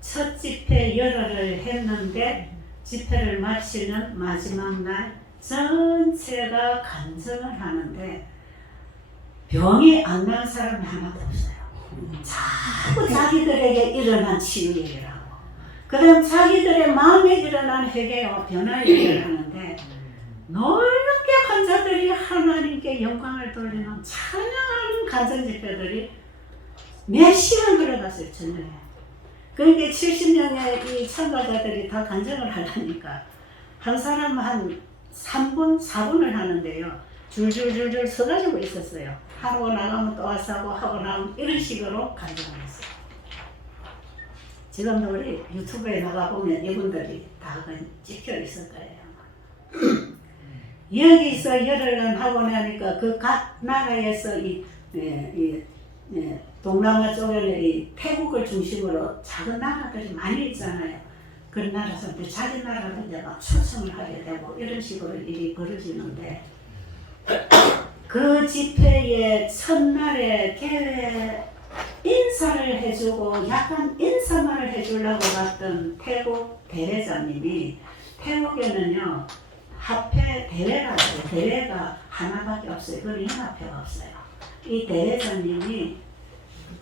첫 집회 열흘을 했는데 집회를 마치는 마지막 날 전체가 간증을 하는데 병이 안 난 사람이 하나도 없어요. 자꾸 자기들에게 일어난 치유 얘기를 하고 그 다음 자기들의 마음에 일어난 회개와 변화 얘기를 하는데 놀랍게 환자들이 하나님께 영광을 돌리는 찬양하는 간증 집회들이 몇 시간 걸어갔어요. 저녁에. 그러니까 70명의 이 참가자들이 다 간증을 하려니까 한 사람 한 3분, 4분을 하는데요. 줄줄줄줄 서가지고 있었어요. 하고 나가면 또 와서 하고 나가면 이런 식으로 간증을 했어요. 지금도 우리 유튜브에 나가보면 이분들이 다 찍혀 있을 거예요. 여기서 열흘간 하고 나니까 그 각 나라에서 동남아 쪽에는 이 태국을 중심으로 작은 나라들이 많이 있잖아요. 그런 나라에서 자기 나라를 이제 막 초청을 하게 되고 이런 식으로 일이 벌어지는데 그 집회의 첫날에 개회 인사를 해주고 약간 인사말을 해주려고 갔던 태국 대회장님이 태국에는요 합회 대회가 있어요. 대회가 하나밖에 없어요. 그건 연합회가 없어요. 이 대회장님이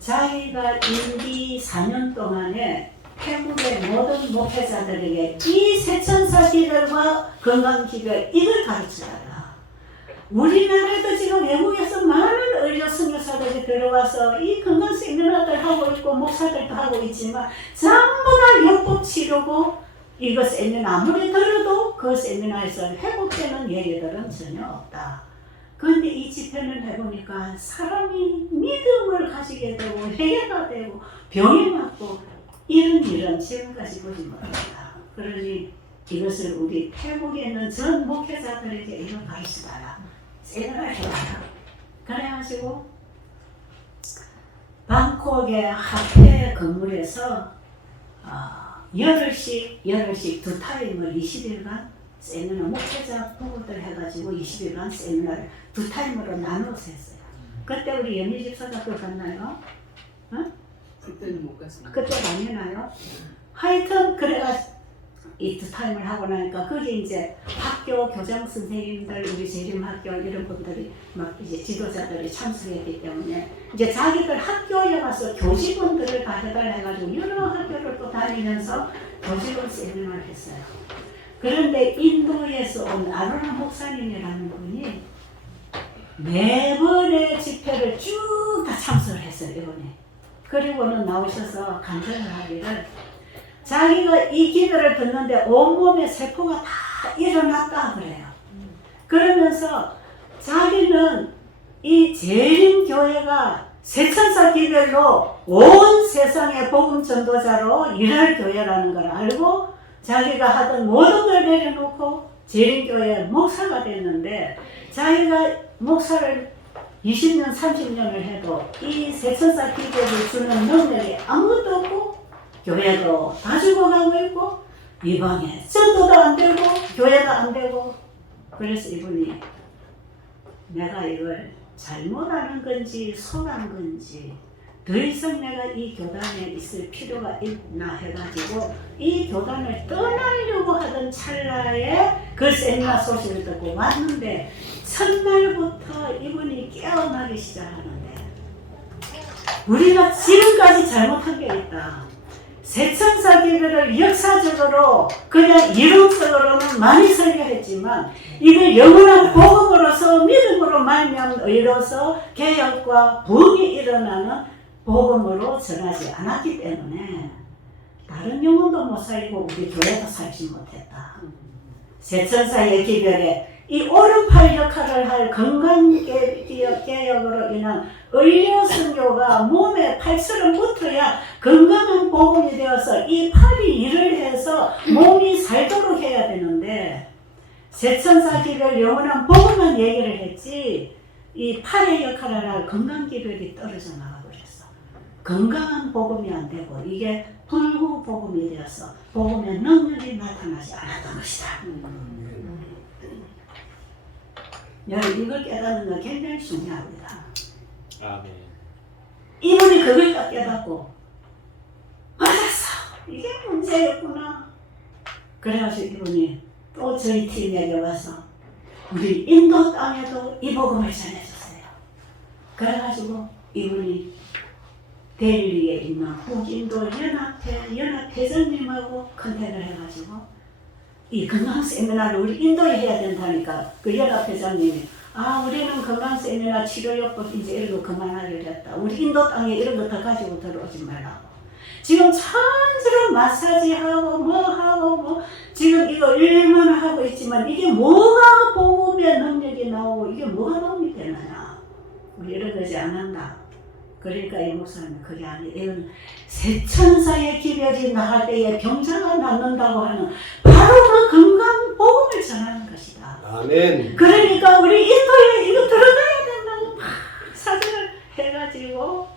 자기가 임기 4년 동안에 태국의 모든 목회자들에게 이 세천사 기별과 건강 기별 이걸 가르쳐달라. 우리나라에도 지금 외국에서 많은 의료 선교사들이 들어와서 이 건강 세미나들 하고 있고 목사들도 하고 있지만 전부 다 요법 치료고 이거 세미나 아무리 들어도 그 세미나에서 회복되는 얘기들은 전혀 없다. 그런데 이 집회를 해보니까 사람이 믿음을 가지게 되고 회개가 되고 병이 낫고 이런 일은 지금까지 보지 못합니다. 그러니 이것을 우리 태국에 있는 전 목회자들에게 이거 가르치다라. 세미나를 해봐라. 그래가지고 방콕의 합회 건물에서 열흘씩 두 타임을 20일간 세미나 목회자 부부들 해가지고 20일간 세미나를 두 타임으로 나눠서 했어요. 그때 우리 연희 집사가 또 갔나요? 어? 그때는 못 갔습니다. 그때 아니나요? 하여튼 그래가지고 이 두 타임을 하고 나니까 거기 이제 학교 교장 선생님들 우리 재림학교 이런 분들이 막 이제 지도자들이 참석했기 때문에 이제 자기들 학교에 가서 교직원들을 다 해달래가지고 여러 학교를 또 다니면서 교직원 세미나를 했어요. 그런데 인도에서 온 아로나 목사님이라는 분이 매번의 집회를 쭉 다 참석을 했어요. 이번에. 그리고는 나오셔서 간증을 하기를 자기가 이 기도를 듣는데 온몸에 세포가 다 일어났다 그래요. 그러면서 자기는 이 재림교회가 세천사 기별로 온 세상의 복음 전도자로 일할 교회라는 걸 알고 자기가 하던 모든 걸 내려놓고 재림교회 목사가 됐는데 자기가 목사를 20년, 30년을 해도 이 세천사 기적을 주는 능력이 아무것도 없고 교회도 다 죽어가고 있고 이방에 전도도 안 되고 교회도 안 되고 그래서 이분이 내가 이걸 잘못하는 건지 속한 건지 더 이상 내가 이 교단에 있을 필요가 있나 해가지고 이 교단을 떠나려고 하던 찰나에 그 세미나 소식을 듣고 왔는데 첫날부터 이분이 깨어나기 시작하는데 우리가 지금까지 잘못한 게 있다. 세천사 기별을 역사적으로 그냥 이론적으로는 많이 설교했지만 이걸 영원한 복음으로서 믿음으로 말미암으로서 개혁과 부흥이 일어나는 복음으로 전하지 않았기 때문에 다른 영혼도 못 살리고 우리 교회도 살지 못했다. 세천사의 기별에 이 오른팔 역할을 할 건강개혁으로 인한 의료선교가 몸에 팔처럼 붙어야 건강한 복음이 되어서 이 팔이 일을 해서 몸이 살도록 해야 되는데 세천사 기별 영원한 복음만 얘기를 했지 이 팔의 역할을 할 건강기별이 떨어져 나가버렸어. 건강한 복음이 안 되고 이게 불구 복음이 되어서 복음의 능력이 나타나지 않았던 것이다. 여러분 이걸 깨닫는 건 굉장히 중요합니다. 아멘. 이분이 그걸 딱 깨닫고 맞았어. 이게 문제였구나. 그래가지고 이분이 또 저희 팀에게 와서 우리 인도 땅에도 이 복음을 전해줬어요. 그래가지고 이분이 델리에 있는 북인도 연합회장님하고 컨택을 해가지고 이 건강 세미나를 우리 인도에 해야 된다니까 그 연합회장님이 우리는 건강 세미나 치료요법 이제 이런 거 그만하기로 했다. 우리 인도 땅에 이런 거 더 가지고 들어오지 말라고. 지금 천지로 마사지하고 뭐 지금 이거 얼마나 하고 있지만 이게 뭐가 복음의 능력이 나오고 이게 뭐가 도움이 되느냐. 우리 이런 거지 안 한다. 그러니까 이 목사님은 그게 아니에요. 이건 세천사의 기별이 나갈 때에 병자가 낫는다고 하는 바로 그 건강 복음을 전하는 것이다. 아멘. 그러니까 우리 인도에 이거 들어가야 된다고 막 사진을 해가지고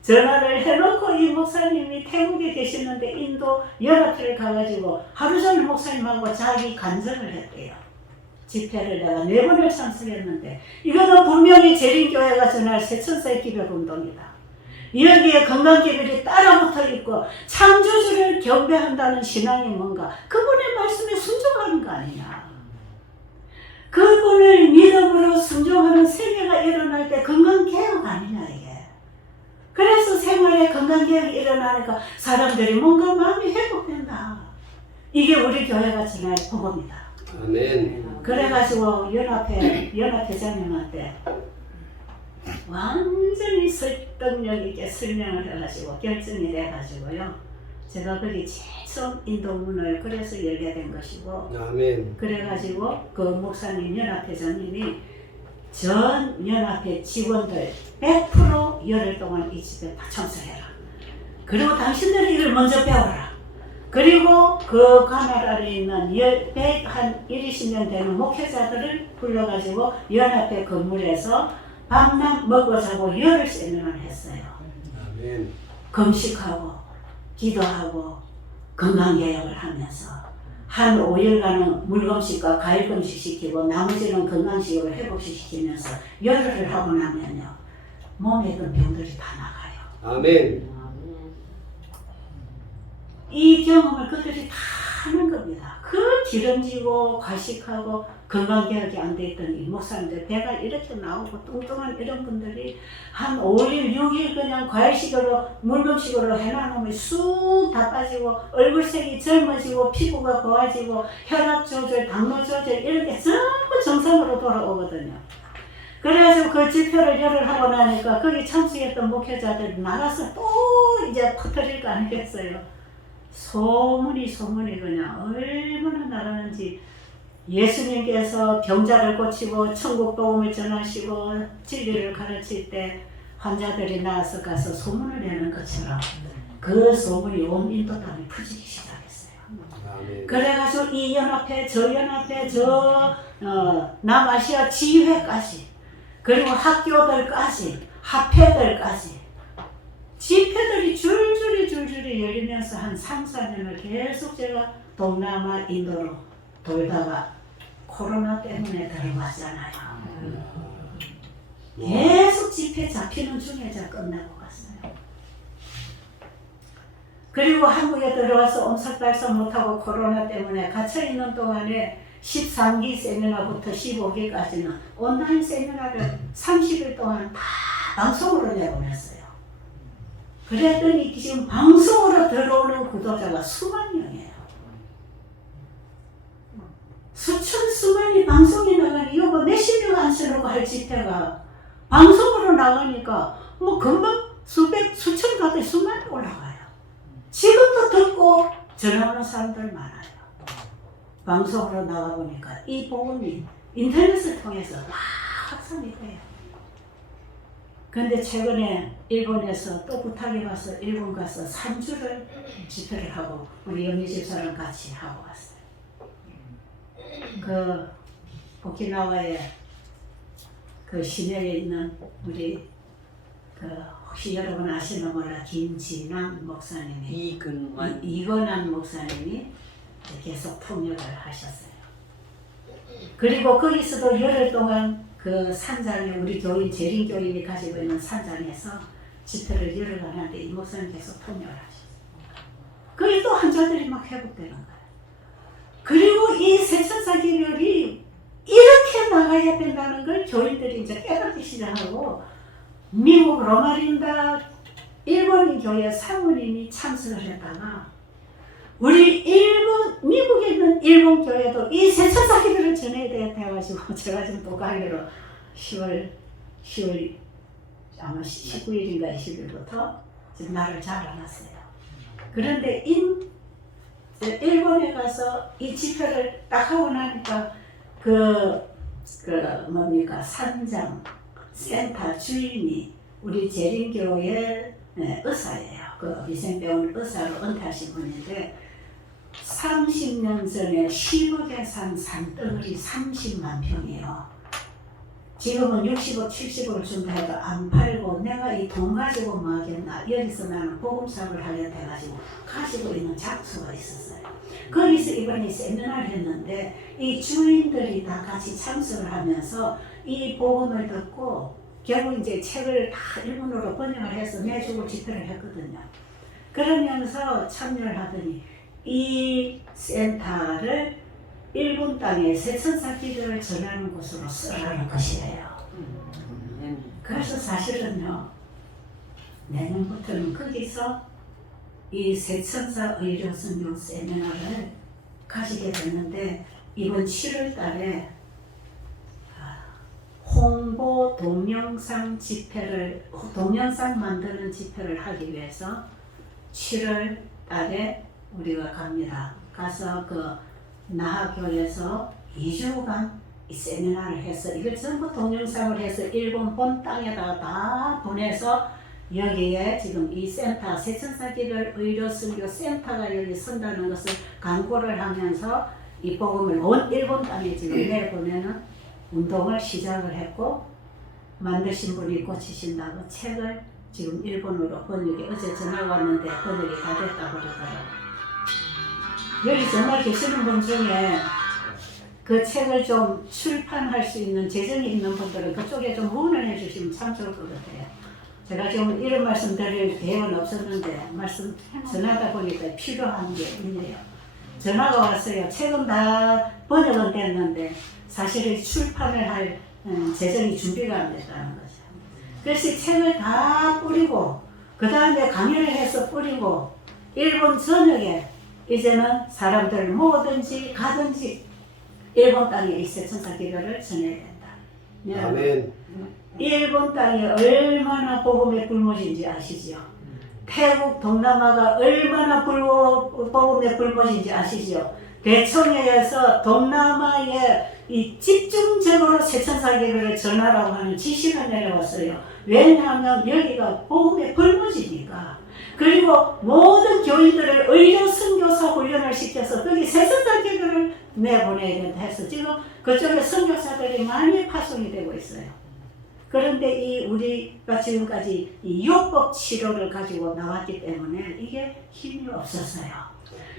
전화를 해놓고 이 목사님이 태국에 계시는데 인도 연합회를 가가지고 하루 종일 목사님하고 자기 간증을 했대요. 집회를 내가 4번을 참석했는데 이거는 분명히 재림교회가 전할 세천사의 기별 운동이다. 여기에 건강기별이 따라붙어 있고 창조주를 경배한다는 신앙이 뭔가 그분의 말씀에 순종하는 거 아니냐. 그분을 믿음으로 순종하는 세계가 일어날 때 건강개혁 아니냐 이게. 그래서 생활에 건강개혁이 일어나니까 사람들이 뭔가 마음이 회복된다. 이게 우리 교회가 전할 복음이다. 아멘. 그래가지고 연합회장님한테 완전히 설득력 있게 설명을 해가지고 결정이 돼가지고요. 제가 거기 최초 인도문을 그래서 열게 된 것이고 아멘. 그래가지고 그 목사님 연합회장님이 전 연합회 직원들 100% 열흘 동안 이 집에 참석해라. 그리고 당신들이 이걸 먼저 배워라. 그리고 그 관할 아래 있는 한 20년 되는 목회자들을 불러가지고 연합회 건물에서 밤낮 먹고 자고 열흘 세미나를 했어요. 아멘. 금식하고 기도하고 건강개혁을 하면서 한 5일간은 물금식과 과일금식 시키고 나머지는 건강식으로 회복시키면서 열흘을 하고 나면요 몸에 있던 병들이 다 나가요. 아멘. 이 경험을 그들이 다 하는 겁니다. 그 기름지고 과식하고 건강개혁이 안 돼 있던 이 목사님들 배가 이렇게 나오고 뚱뚱한 이런 분들이 한 5일, 6일 그냥 과일식으로 물금식으로 해놔놓으면 쑥 다 빠지고 얼굴색이 젊어지고 피부가 고와지고 혈압 조절, 당뇨 조절 이런 게 전부 정상으로 돌아오거든요. 그래가지고 그 집회를 열흘 하고 나니까 거기 참석했던 목회자들이 나가서 또 이제 퍼뜨릴 거 아니겠어요. 소문이 그냥 얼마나 나가는지 예수님께서 병자를 고치고 천국 복음을 전하시고 진리를 가르칠 때 환자들이 나와서 가서 소문을 내는 것처럼 그 소문이 온 인도 땅에 퍼지기 시작했어요. 아멘. 그래가지고 이 연합회 저 연합회 저 남아시아 지회까지 그리고 학교들까지, 화폐들까지 집회들이 줄줄이 열리면서 한 3, 4년을 계속 제가 동남아 인도로 돌다가 코로나 때문에 들어왔잖아요. 계속 집회 잡히는 중에 제가 끝나고 갔어요. 그리고 한국에 들어와서 옴삭달사 못하고 코로나 때문에 갇혀있는 동안에 13기 세미나부터 15기까지는 온라인 세미나를 30일 동안 다 방송으로 내보냈어요. 그랬더니 지금 방송으로 들어오는 구독자가 수만 명이에요. 수만이 방송에 나가니 이거 뭐 몇십 명 안 쓰려고 할 집회가 방송으로 나가니까 뭐 금방 수천 가대 수만이 올라가요. 지금도 듣고 전화 오는 사람들 많아요. 방송으로 나가보니까 이 복음이 인터넷을 통해서 막 확산이 돼요. 근데 최근에 일본에서 또 부탁이 와서 일본 가서 3주를 집회를 하고 우리 영희 집사랑 같이 하고 왔어요. 그 오키나와의 그 시내에 있는 우리 그 혹시 여러분 아시나 몰라 김진환 목사님이 이건환 목사님이 계속 통역을 하셨어요. 그리고 거기서도 열흘 동안 그 산장에 우리 교인 재림교인이 가지고 있는 산장에서 집회를 열흘 하는데 이 목사님 계속 통역을 하셨어요. 거기 또 환자들이 막 회복되는 거예요. 그리고 이 세천사기별이 이렇게 나가야 된다는 걸 교인들이 이제 깨닫기 시작하고 미국 로마린다 일본인 교회 사모님이 참석을 했다가 우리 미국에 있는 일본 교회도 이 세천사기별을 전해야 돼가지고 제가 지금 독가기로 10월 아마 19일인가 20일부터 지금 날을 잡아놨어요. 그런데 일본에 가서 이 집회를 딱 하고 나니까 산장 센터 주인이 우리 재림교회 의사예요. 그 위생병원 의사로 은퇴하신 분인데 30년 전에 10억에 산 산덩어리 30만 평이에요. 지금은 60억, 70억을 준다 해도 안 팔고 내가 이 돈 가지고 뭐 하겠나. 여기서 나는 보금사업을 하려고 해가지고 가지고 있는 장소가 있었어요. 거기서 이번에 세미나를 했는데 이 주인들이 다 같이 참석을 하면서 이 복음을 듣고 결국 이제 책을 다 일본어로 번역을 해서 내주고 집회를 했거든요. 그러면서 참여를 하더니 이 센터를 일본 땅에 세천사기들을 전하는 곳으로 쓰라는 것이에요. 그래서 사실은요, 내년부터는 거기서 이 세천사 의료선교 세미나를 가지게 됐는데 이번 7월 달에 홍보 동영상 동영상 만드는 집회를 하기 위해서 7월 달에 우리가 갑니다. 가서 그 나하교에서 2주간 이 세미나를 해서 이걸 전부 동영상을 해서 일본 본 땅에다가 다 보내서 여기에 지금 이 센터 세천사기별 의료선교 센터가 여기 선다는 것을 광고를 하면서 이 복음을 온 일본 땅에 지금 내보내는 운동을 시작을 했고 만드신 분이 꽂히신다고 책을 지금 일본어로 번역이 어제 전화가 왔는데 번역이 다 됐다고 그러더라고요. 여기 정말 계시는 분 중에 그 책을 좀 출판할 수 있는 재정이 있는 분들은 그쪽에 좀 후원을 해주시면 참 좋을 것 같아요. 제가 지금 이런 말씀 드릴 기회는 없었는데 말씀 전하다 보니까 필요한 게 있네요. 전화가 왔어요. 책은 다 번역은 됐는데 사실 출판을 할 재정이 준비가 안 됐다는 거죠. 그래서 책을 다 뿌리고 그 다음에 강의를 해서 뿌리고 일본 전역에 이제는 사람들 뭐든지 가든지 일본 땅에 이 세천사기별을 전해야 된다. 아멘. 일본 땅이 얼마나 복음의 불모지인지 아시죠? 태국 동남아가 얼마나 복음의 불모지인지 아시죠? 대청회에서 동남아에 이 집중적으로 세천사기별을 전하라고 하는 지시가 내려왔어요. 왜냐하면 여기가 복음의 불모지니까. 그리고 모든 교인들을 의료 선교사 훈련을 시켜서 거기 세천사기별을 내보내야 된다 해서 지금 그쪽에 선교사들이 많이 파송이 되고 있어요. 그런데 이 우리가 지금까지 이 율법 치료를 가지고 나왔기 때문에 이게 힘이 없었어요.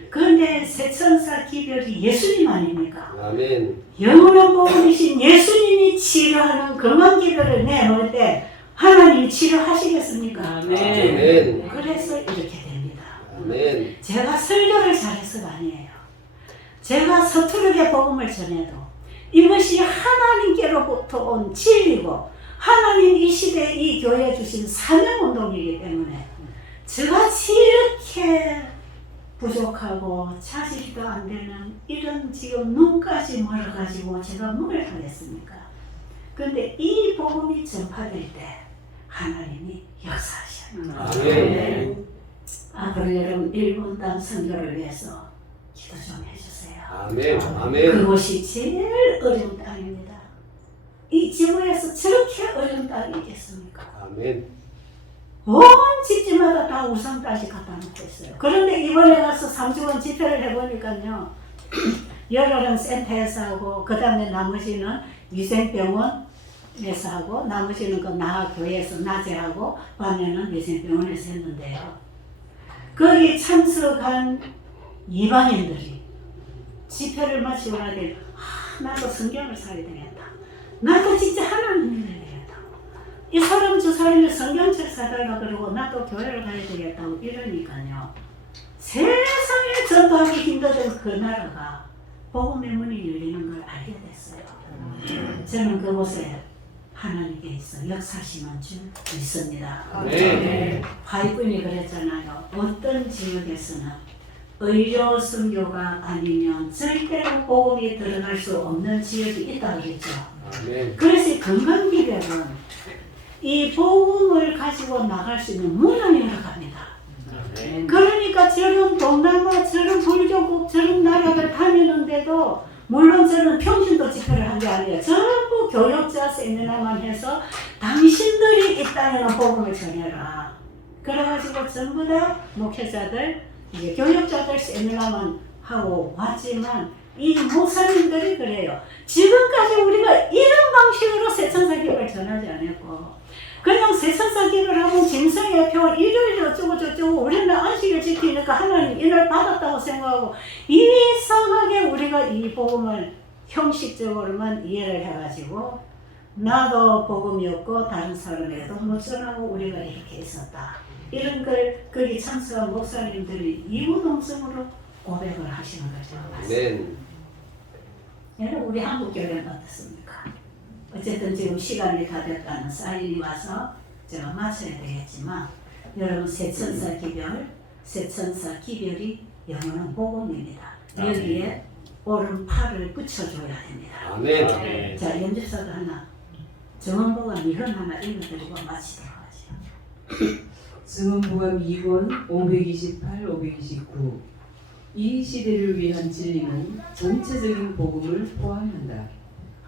그런데 새천사 기별이 예수님 아닙니까? 아멘. 영원한 복음이신 예수님이 치료하는 건강 기별을 내놓을 때 하나님이 치료하시겠습니까? 아멘. 그래서 이렇게 됩니다. 아멘. 제가 설교를 잘해서가 아니에요. 제가 서투르게 복음을 전해도 이것이 하나님께로부터 온 진리고 하나님 이 시대에 이 교회에 주신 사명운동이기 때문에 저같이 이렇게 부족하고 차질도 안 되는 이런 지금 눈까지 멀어가지고 제가 뭘 하겠습니까? 근데 이 복음이 전파될 때 하나님이 역사하셔요. 아멘. 앞으로 여러분 1분당 선교를 위해서 기도 좀 해주세요. 아멘. 아멘. 그곳이 제일 어려운 땅입니다. 이 지구에서 저렇게 어려운 땅이 있겠습니까? 아멘. 온 집집마다 다 우상까지 갖다 놓고 있어요. 그런데 이번에 가서 3주간 집회를 해보니까요. 열흘은 센터에서 하고 그 다음에 나머지는 위생병원에서 하고 나머지는 그 나교회에서 낮에 하고 밤에는 위생병원에서 했는데요. 거기 참석한 이방인들이 집회를 마치고 나더니 나도 성경을 살아야 되겠다. 나도 진짜 하나님 믿어야 되겠다. 이 사람 저 사람이 성경책 사달라 그러고 나도 교회를 가야 되겠다고 이러니까요. 세상에 전도하기 힘들던 그 나라가 복음의 문이 열리는 걸 알게 됐어요. 저는 그곳에 하나님께서 역사하시는 줄 믿습니다. 아멘. 화이분이 그랬잖아요. 어떤 지역에서는 의료 선교가 아니면 절대로 복음이 드러날 수 없는 지역이 있다고 그랬죠. 아멘. 그래서 건강기별은 이 복음을 가지고 나갈 수 있는 문을 열어갑니다. 아멘. 그러니까 저런 동남아, 저런 불교국, 저런 나라를 다니는데도 물론 저는 평신도 집회를 한 게 아니에요. 전부 교역자 세미나만 해서 당신들이 이 땅에는 복음을 전해라. 그래가지고 전부 다 목회자들, 이제 교역자들 세미나만 하고 왔지만 이 목사님들이 그래요. 지금까지 우리가 이런 방식으로 새천사 기별을 전하지 않았고 그냥 새천사 기별을 하면 짐승의 표 일요일에 어쩌고 저쩌고 우리는 안식을 지키니까 하나님 인을 받았다고 생각하고 이상하게 우리가 이 복음을 형식적으로만 이해를 해가지고 나도 복음이 없고 다른 사람에게도 못 전하고 우리가 이렇게 있었다. 이런 걸 거기 참석한 목사님들이 이구동성으로 고백을 하시는 거죠. 아멘. 여러분 우리 한국 교회는 어떻습니까? 어쨌든 지금 시간이 다 됐다는 사인이 와서 제가 마쳐야 되겠지만 여러분 새천사 기별, 새천사 기별이 영원한 복음입니다. 여기에 오른팔을 붙여줘야 됩니다. 아멘. 아멘. 자, 연주사도 하나, 정원보가 미헌 하나 읽어드리고 마치도록 하죠. 증언보감 2권 528, 529. 이 시대를 위한 진리는 전체적인 복음을 포함한다.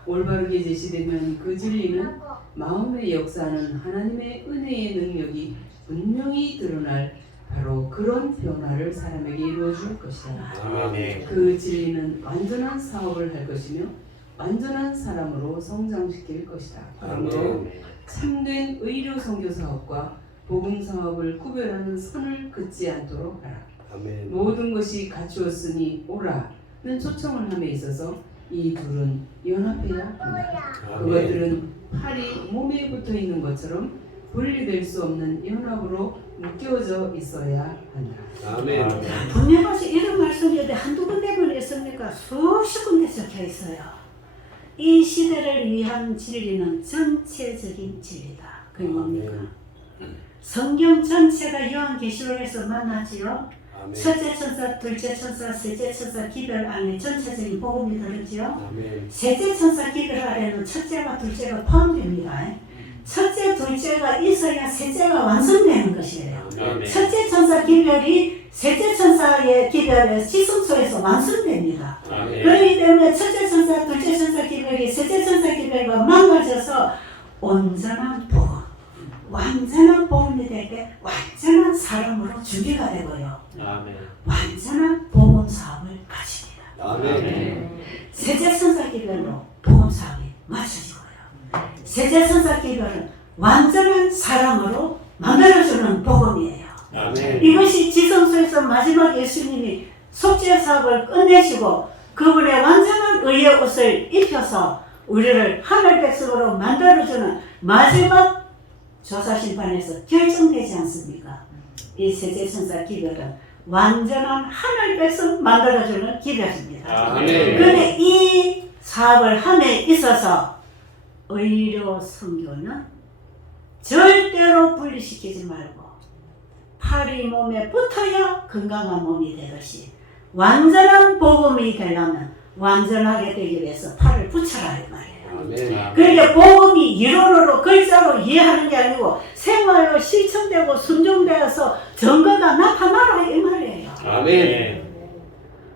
올바르게 제시되면 그 진리는 마음에 역사하는 하나님의 은혜의 능력이 분명히 드러날 바로 그런 변화를 사람에게 이루어줄 것이다. 아멘. 그 진리는 완전한 사업을 할 것이며 완전한 사람으로 성장시킬 것이다. 그러므로 아멘. 참된 의료 선교 사업과 복음 사업을 구별하는 선을 긋지 않도록 하라. 아멘. 모든 것이 갖추었으니 오라는 초청을 함에 있어서 이 둘은 연합해야 한다. 그것들은 팔이 몸에 붙어 있는 것처럼 분리될 수 없는 연합으로 묶여져 있어야 한다. 아멘. 분명하시 이런 말씀이 한두 군데만 있습니까? 수십 군데 적혀 있어요. 이 시대를 위한 진리는 전체적인 진리다. 그게 뭡니까? 성경 전체가 요한계시록에서 만나지요. 아멘. 첫째 천사, 둘째 천사, 셋째 천사 기별 안에 전체적인 복음이 들었지요. 아멘. 셋째 천사 기별 안에는 첫째와 둘째가 포함됩니다. 첫째, 둘째가 있어야 셋째가 완성되는 것이에요. 아멘. 첫째 천사 기별이 셋째 천사의 기별의 지성소에서 완성됩니다. 아멘. 그렇기 때문에 첫째 천사, 둘째 천사 기별이 셋째 천사 기별과 만나져서 온전한 복음, 완전한 복음이 될 때 완전한 사람으로 준비가 되고요. 아멘. 완전한 복음 사업을 마칩니다. 아멘. 셋째 천사 기별로 복음 사업이 마쳐지고요. 세제천사 기별은 완전한 사랑으로 만들어주는 복음이에요. 아멘. 이것이 지성소에서 마지막 예수님이 속죄 사업을 끝내시고 그분의 완전한 의의 옷을 입혀서 우리를 하늘 백성으로 만들어주는 마지막 조사심판에서 결정되지 않습니까? 이 세제천사 기별은 완전한 하늘 백성 만들어주는 기별입니다. 아멘. 그런데 이 사업을 함에 있어서 의료 선교는 절대로 분리시키지 말고 팔이 몸에 붙어야 건강한 몸이 되듯이 완전한 복음이 되려면 완전하게 되기 위해서 팔을 붙여라 이 말이에요. 아멘. 그러니까 복음이 이론으로 글자로 이해하는 게 아니고 생활로 실천되고 순종되어서 증거가 나타나라 이 말이에요. 아멘.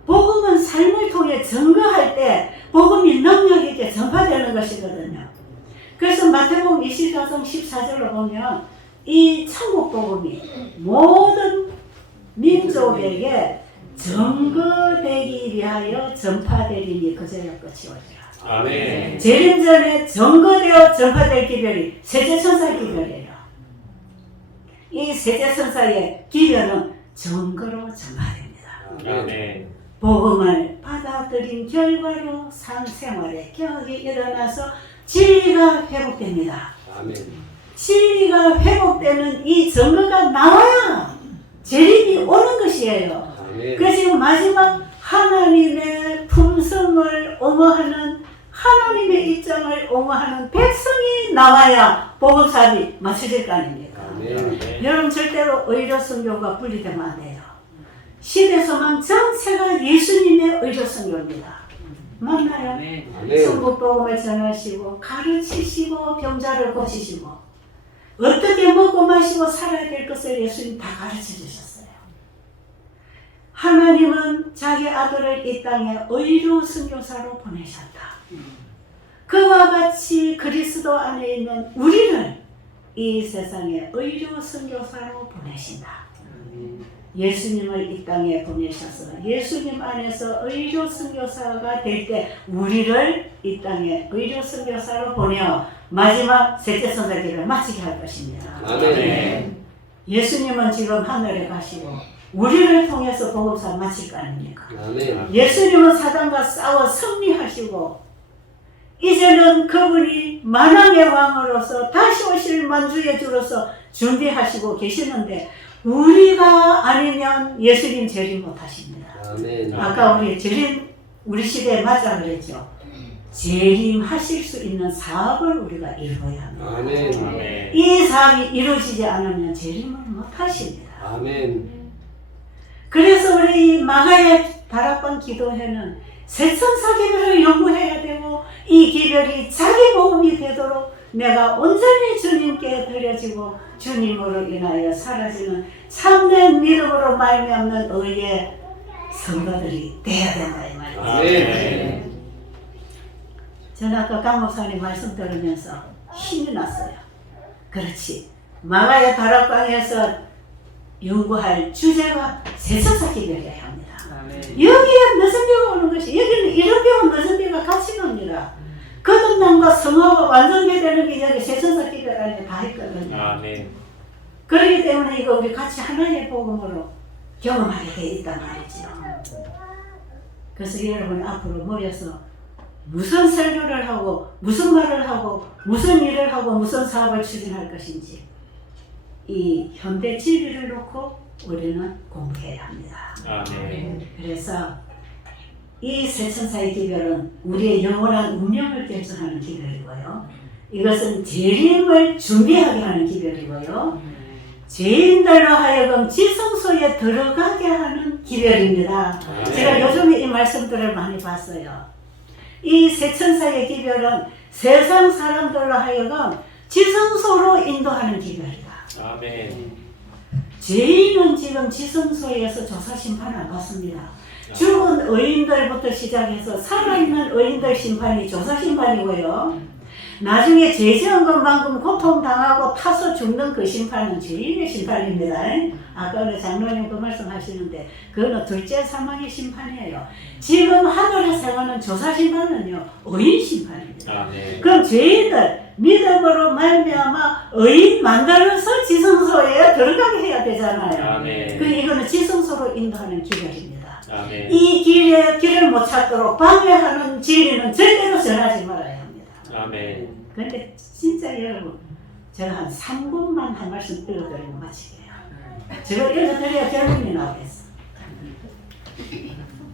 복음은 삶을 통해 증거할 때 복음이 능력 있게 전파되는 것이거든요. 그래서 마태복음 24장 14절로 보면 이 천국 복음이 모든 민족에게 증거되기 위하여 전파되리니 그제야 끝이 오리라. 아멘. 재림 전에 증거되어 전파될 기별이 세제천사 기별이에요. 이 세제천사의 기별은 증거로 전파됩니다. 아멘. 복음을 받아들인 결과로 삶생활에 격이 일어나서 진리가 회복됩니다. 아멘. 진리가 회복되는 이 증거가 나와야 재림이 오는 것이에요. 아멘. 그래서 지금 마지막 하나님의 품성을 옹호하는 하나님의 입장을 옹호하는 백성이 나와야 복음사업이 맞춰질 거 아닙니까? 아멘. 여러분 절대로 의료 선교가 분리되면 안 돼요. 시대소망 전체가 예수님의 의료 선교입니다. 맞나요? 아멘. 성국복음을 전하시고 가르치시고 병자를 고치시고 어떻게 먹고 마시고 살아야 될 것을 예수님 다 가르쳐 주셨어요. 하나님은 자기 아들을 이 땅에 의료 선교사로 보내셨다. 그와 같이 그리스도 안에 있는 우리를 이 세상에 의료 선교사로 보내신다. 예수님을 이 땅에 보내셔서 예수님 안에서 의료 선교사가 될 때 우리를 이 땅에 의료 선교사로 보내어 마지막 세제천사 기를 마치게 할 것입니다. 아멘. 예수님은 지금 하늘에 가시고 우리를 통해서 복음사 마칠 거 아닙니까? 아멘. 예수님은 사단과 싸워 승리하시고 이제는 그분이 만왕의 왕으로서 다시 오실 만주의 주로서 준비하시고 계시는데 우리가 아니면 예수님 재림 못하십니다. 아멘. 아까 우리 재림 우리 시대에 맞아 그랬죠. 재림하실 수 있는 사업을 우리가 이루어야 합니다. 아멘. 아멘. 이 사업이 이루어지지 않으면 재림을 못하십니다. 아멘. 그래서 우리 마가의 다락방 기도회는 세천사 기별을 연구해야 되고 이 기별이 자기 복음이 되도록 내가 온전히 주님께 드려지고 주님으로 인하여 사라지는 참된 믿음으로 말미암는 의의 성도들이 되어야 된다 이 말이죠. 아멘. 저는 아까 강 목사님 말씀 들으면서 힘이 났어요. 그렇지. 마가의 다락방에서 연구할 주제가 세천사 기별이어야 합니다. 여기에 무슨 비가 오는 것이 여기는 이런 비와 무슨 비가 같이 납니다. 거듭남과 성화가 완성되는 게 여기 세천사 기별 안에 다 있거든요. 아멘. 그렇기 때문에 이거 우리 같이 하나의 복음으로 경험하게 돼 있단 말이죠. 그래서 여러분 앞으로 모여서 무슨 설교를 하고 무슨 말을 하고 무슨 일을 하고 무슨 사업을 추진할 것인지 이 현대 진리를 놓고 우리는 공부해야 합니다. 아멘. 그래서 이 세천사의 기별은 우리의 영원한 운명을 결정하는 기별이고요. 이것은 재림을 준비하게 하는 기별이고요. 죄인들로 하여금 지성소에 들어가게 하는 기별입니다. 제가 요즘에 이 말씀들을 많이 봤어요. 이 세천사의 기별은 세상 사람들로 하여금 지성소로 인도하는 기별이다. 아멘. 죄인은 지금 지성소에서 조사심판 안 받습니다. 죽은 의인들부터 시작해서 살아있는 의인들 심판이 조사심판이고요. 나중에 죄 지은 것만큼 고통당하고 타서 죽는 그 심판은 죄인의 심판입니다. 아까 장로님 그 말씀하시는데 그거는 둘째 사망의 심판이에요. 지금 하늘에서 행하는 조사 심판은요 의인 심판입니다. 아멘. 그럼 죄인들 믿음으로 말미암아 의인 만들어서 지성소에 들어가게 해야 되잖아요. 아멘. 이거는 지성소로 인도하는 길입니다. 아멘. 이 길을 못 찾도록 방해하는 진리는 절대로 전하지 말아야 합니다. 아멘. 근데 진짜 여러분 제가 한 3분만 한 말씀 읽어드리고 마치게요. 제가 읽어드려야 결론이 나오겠어.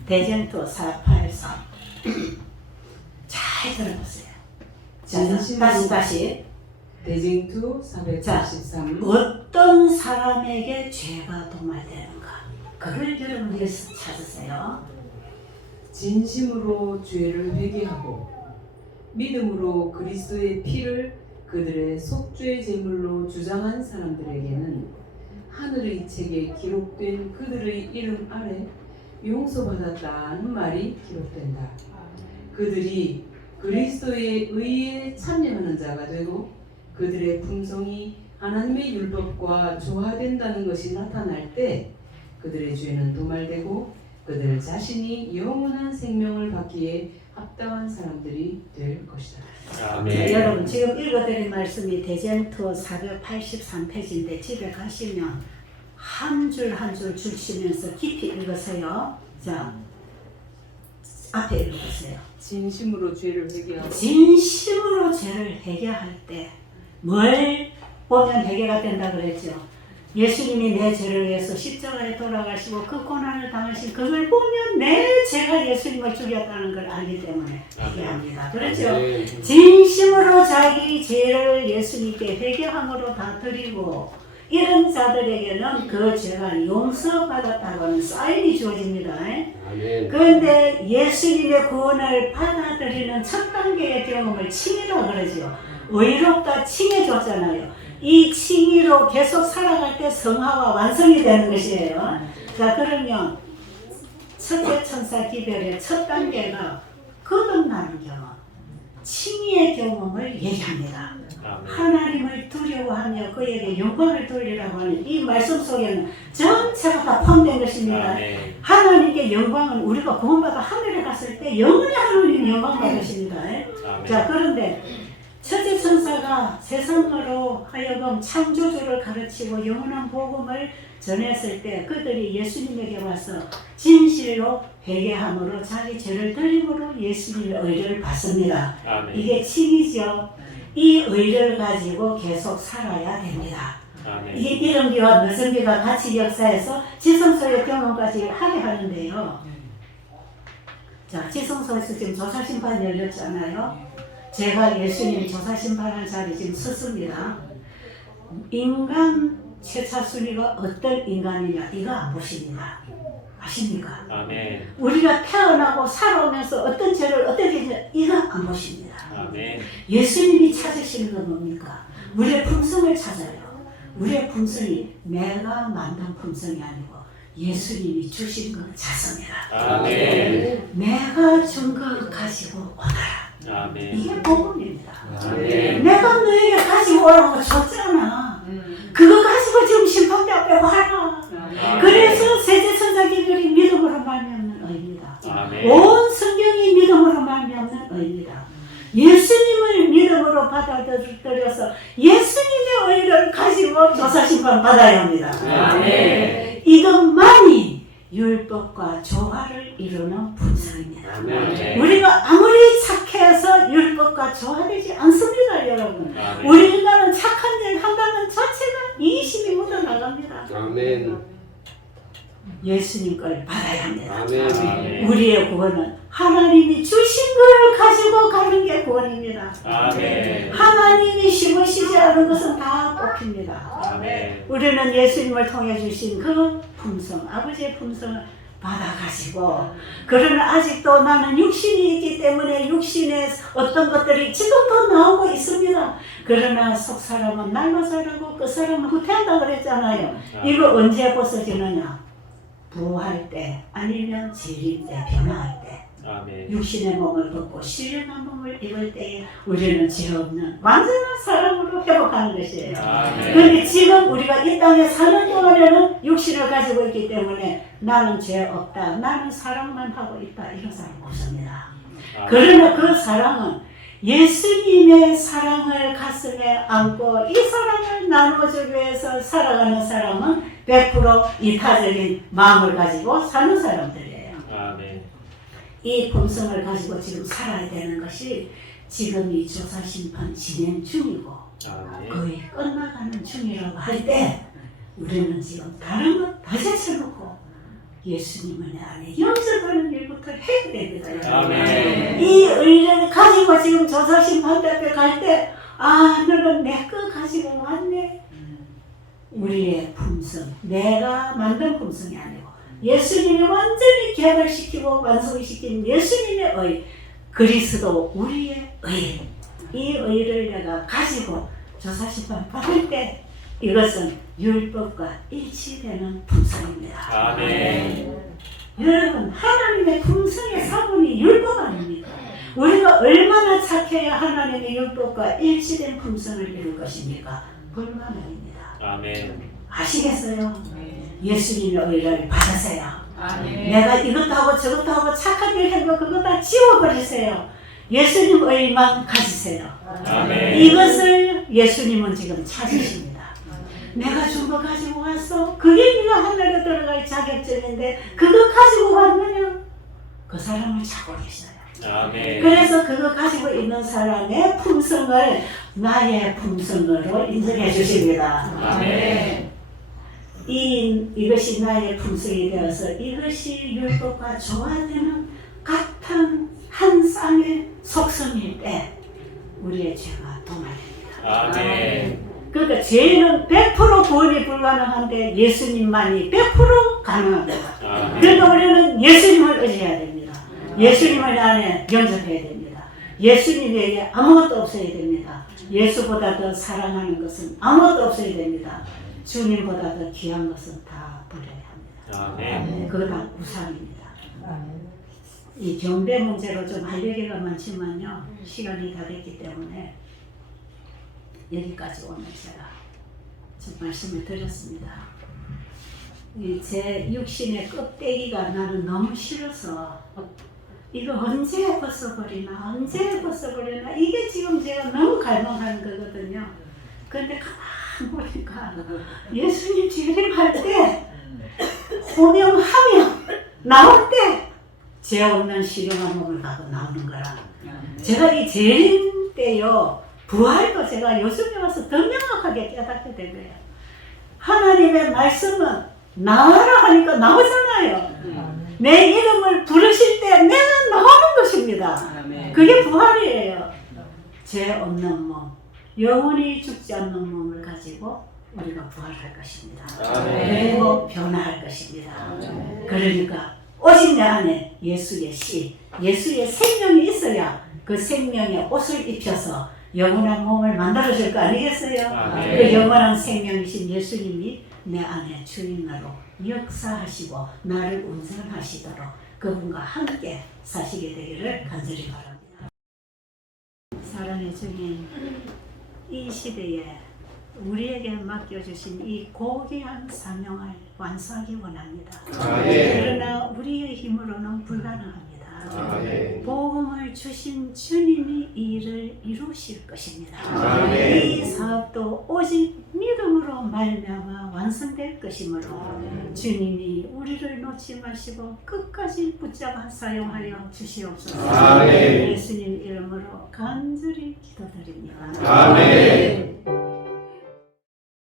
대전투 483 잘 들어보세요. 자, 다시 대쟁투 483 어떤 사람에게 죄가 도말되는가 그걸 여러분 여기서 찾으세요. 진심으로 죄를 회개하고 믿음으로 그리스도의 피를 그들의 속죄 제물로 주장한 사람들에게는 하늘의 책에 기록된 그들의 이름 아래 용서받았다는 말이 기록된다. 그들이 그리스도의 의에 참여하는 자가 되고 그들의 품성이 하나님의 율법과 조화된다는 것이 나타날 때 그들의 죄는 도말되고 그들 자신이 영원한 생명을 받기에 합당한 사람들이 될 것이다. 아멘. 여러분 지금 읽어드린 말씀이 대전투 483페이지인데 집에 가시면 한 줄 한 줄 주시면서 깊이 읽으세요. 자, 앞에 읽어보세요. 진심으로 죄를 회개하고 진심으로 죄를 회개할 때 뭘 보면 회개가 된다 그랬죠. 예수님이 내 죄를 위해서 십자가에 돌아가시고 그 고난을 당하신 그걸 보면 내 죄가 예수님을 죽였다는 걸 알기 때문에 회개합니다. 그렇죠? 아멘. 진심으로 자기 죄를 예수님께 회개함으로 다 드리고 이런 자들에게는 그 죄가 용서받았다고 하는 사인이 주어집니다. 아멘. 그런데 예수님의 구원을 받아들이는 첫 단계의 경험을 칭의라고 그러죠. 의롭다 칭해줬잖아요. 이 칭의로 계속 살아갈 때 성화와 완성이 되는 것이에요. 자, 그러면 첫째 천사 기별의 첫 단계가 거듭나는 경험, 칭의의 경험을 얘기합니다. 아멘. 하나님을 두려워하며 그에게 영광을 돌리라고 하는 이 말씀 속에는 전체가 다 포함된 것입니다. 아멘. 하나님의 영광은 우리가 구원받아 하늘에 갔을 때 영원히 하나님의 영광 받으십니다. 아멘. 자, 그런데 첫째 천사가 세상으로 하여금 창조주를 가르치고 영원한 복음을 전했을 때 그들이 예수님에게 와서 진실로 회개함으로 자기 죄를 드림으로 예수님의 의를 받습니다. 아멘. 이게 칭이죠. 이 의를 가지고 계속 살아야 됩니다. 아멘. 이게 이른비와 늦은비가 같이 역사해서 지성소의 경험까지 하게 하는데요. 자, 지성소에서 지금 조사심판 열렸잖아요. 제가 예수님 조사심판할 자리 지금 섰습니다. 인간 최차 순위가 어떤 인간이냐 이거 안 보십니다. 아십니까? 아멘. 우리가 태어나고 살아오면서 어떤 죄를 어떻게 했냐 이거 안 보십니다. 아멘. 예수님이 찾으시는 건 뭡니까? 우리의 품성을 찾아요. 우리의 품성이 내가 만든 품성이 아니고 예수님이 주신 것 자성이라. 아멘. 내가 준 것 가지고 오너라. 아멘. 이게 복음입니다. 아멘. 내가 너에게 가지고 오라고 줬잖아. 그거 가지고 지금 심판대 앞에 와라. 그래서 세대천사기들이 믿음으로 말미암는 의입니다. 아멘. 온 성경이 믿음으로 말미암는 의입니다. 예수님을 믿음으로 받아들여서 예수님의 의를 가지고 조사심판 받아야 합니다. 아멘. 이것만이 율법과 조화를 이루는 분상입니다. 아멘. 우리가 아무리 착해서 율법과 조화되지 않습니다, 여러분. 아멘. 우리 인간은 착한 일 한다는 자체가 이심이 묻어나갑니다. 아멘. 예수님 걸 받아야 합니다. 아멘. 우리의 구원은 하나님이 주신 걸 가지고 가는 게 구원입니다. 아멘. 하나님이 심으시지 않은 것은 다 뽑힙니다. 아멘. 우리는 예수님을 통해 주신 그 품성, 아버지의 품성을 받아가지고 그러나 아직도 나는 육신이 있기 때문에 육신의 어떤 것들이 지금도 나오고 있습니다. 그러나 속 사람은 날로 자라고 그 사람은 후퇴한다 그랬잖아요. 이거 언제 벗어지느냐? 부활 때 아니면 재림 때 변화할 때. 아멘. 아멘. 육신의 몸을 벗고 신령한 몸을 입을 때에 우리는 죄 없는 완전한 사람으로 회복하는 것이에요. 아멘. 그런데 지금 우리가 이 땅에 사는 동안에는 육신을 가지고 있기 때문에 나는 죄 없다, 나는 사랑만 하고 있다, 이런 사람 없습니다. 그러나 그 사랑은 예수님의 사랑을 가슴에 안고 이 사랑을 나눠주기 위해서 살아가는 사람은 100% 이타적인 마음을 가지고 사는 사람들이에요. 아멘. 이 품성을 가지고 지금 살아야 되는 것이 지금 이 조사심판 진행 중이고 아멘. 거의 끝나가는 중이라고 할 때 우리는 지금 다른 것 다 제쳐놓고 예수님을 내 안에 영접하는 일부터 해야 됩니다. 아멘. 이 의를 가지고 지금 조사심판 앞에 갈 때 너는 내 거 가지고 왔네. 우리의 품성, 내가 만든 품성이 아니고 예수님이 완전히 개발시키고 완성시킨 예수님의 의, 그리스도 우리의 의, 이 의를 내가 가지고 조사심판 받을 때 이것은 율법과 일치되는 품성입니다. 아멘. 여러분, 하나님의 품성의 사본이 율법 아닙니까? 우리가 얼마나 착해야 하나님의 율법과 일치된 품성을 이룰 것입니까? 불가능입니다. 아멘. 아시겠어요? 예수님의 의를 받으세요. 아멘. 내가 이것도 하고 저것도 하고 착한 일 하고 그거 다 지워버리세요. 예수님 의만 가지세요. 아멘. 이것을 예수님은 지금 찾으십니다. 내가 준 거 가지고 왔어? 그게 네가 하늘에 들어갈 자격증인데 그거 가지고 왔느냐? 그 사람을 찾고 계셔요. 아멘. 그래서 그거 가지고 있는 사람의 품성을 나의 품성으로 인정해 주십니다. 아멘. 이것이 나의 품성이 되어서 이것이 율법과 조화되는 같은 한 쌍의 속성일 때 우리의 죄가 도말됩니다. 아멘. 그러니까 죄는 100% 구원이 불가능한데 예수님만이 100% 가능합니다. 아멘. 그러니까 우리는 예수님을 의지해야 됩니다. 예수님을 안에 영접해야 됩니다. 예수님에게 아무것도 없어야 됩니다. 예수보다 더 사랑하는 것은 아무것도 없어야 됩니다. 주님보다 더 귀한 것은 다 버려야 합니다. 아멘. 그거 다 우상입니다. 이 경배 문제로 좀 할 얘기가 많지만요. 시간이 다 됐기 때문에 여기까지 오늘 제가 좀 말씀을 드렸습니다. 제 육신의 껍데기가 나는 너무 싫어서 이거 언제 벗어버리나 언제 벗어버리나 이게 지금 제가 너무 갈망하는 거거든요. 그런데 가만 보니까 예수님 재림할 때 호명하며 나올 때 죄 없는 신령한 몸을 갖고 나오는 거라. 제가 이 재림 때요 부활도 제가 요즘에 와서 더 명확하게 깨닫게 된 거예요. 하나님의 말씀은 나와라 하니까 나오잖아요. 내 이름을 부르실 때 내가 나오는 것입니다. 그게 부활이에요. 죄 없는 몸, 영원히 죽지 않는 몸을 가지고 우리가 부활할 것입니다. 그리고 변화할 것입니다. 그러니까 오직 내 안에 예수의 씨, 예수의 생명이 있어야 그 생명의 옷을 입혀서 영원한 몸을 만들어줄 거 아니겠어요? 아멘. 그 영원한 생명이신 예수님이 내 안에 주인으로 역사하시고 나를 운전하시도록 그분과 함께 사시게 되기를 간절히 바랍니다. 사랑의 주님, 이 시대에 우리에게 맡겨주신 이 고귀한 사명을 완수하기 원합니다. 그러나 우리의 힘으로는 불가능합니다. 복음을 주신 주님이 이 일을 이루실 것입니다. 이 사업도 오직 믿음으로 말미암아 완성될 것이므로 주님이 우리를 놓지 마시고 끝까지 붙잡아 사용하여 주시옵소서. 예수님 이름으로 간절히 기도드립니다. 아멘.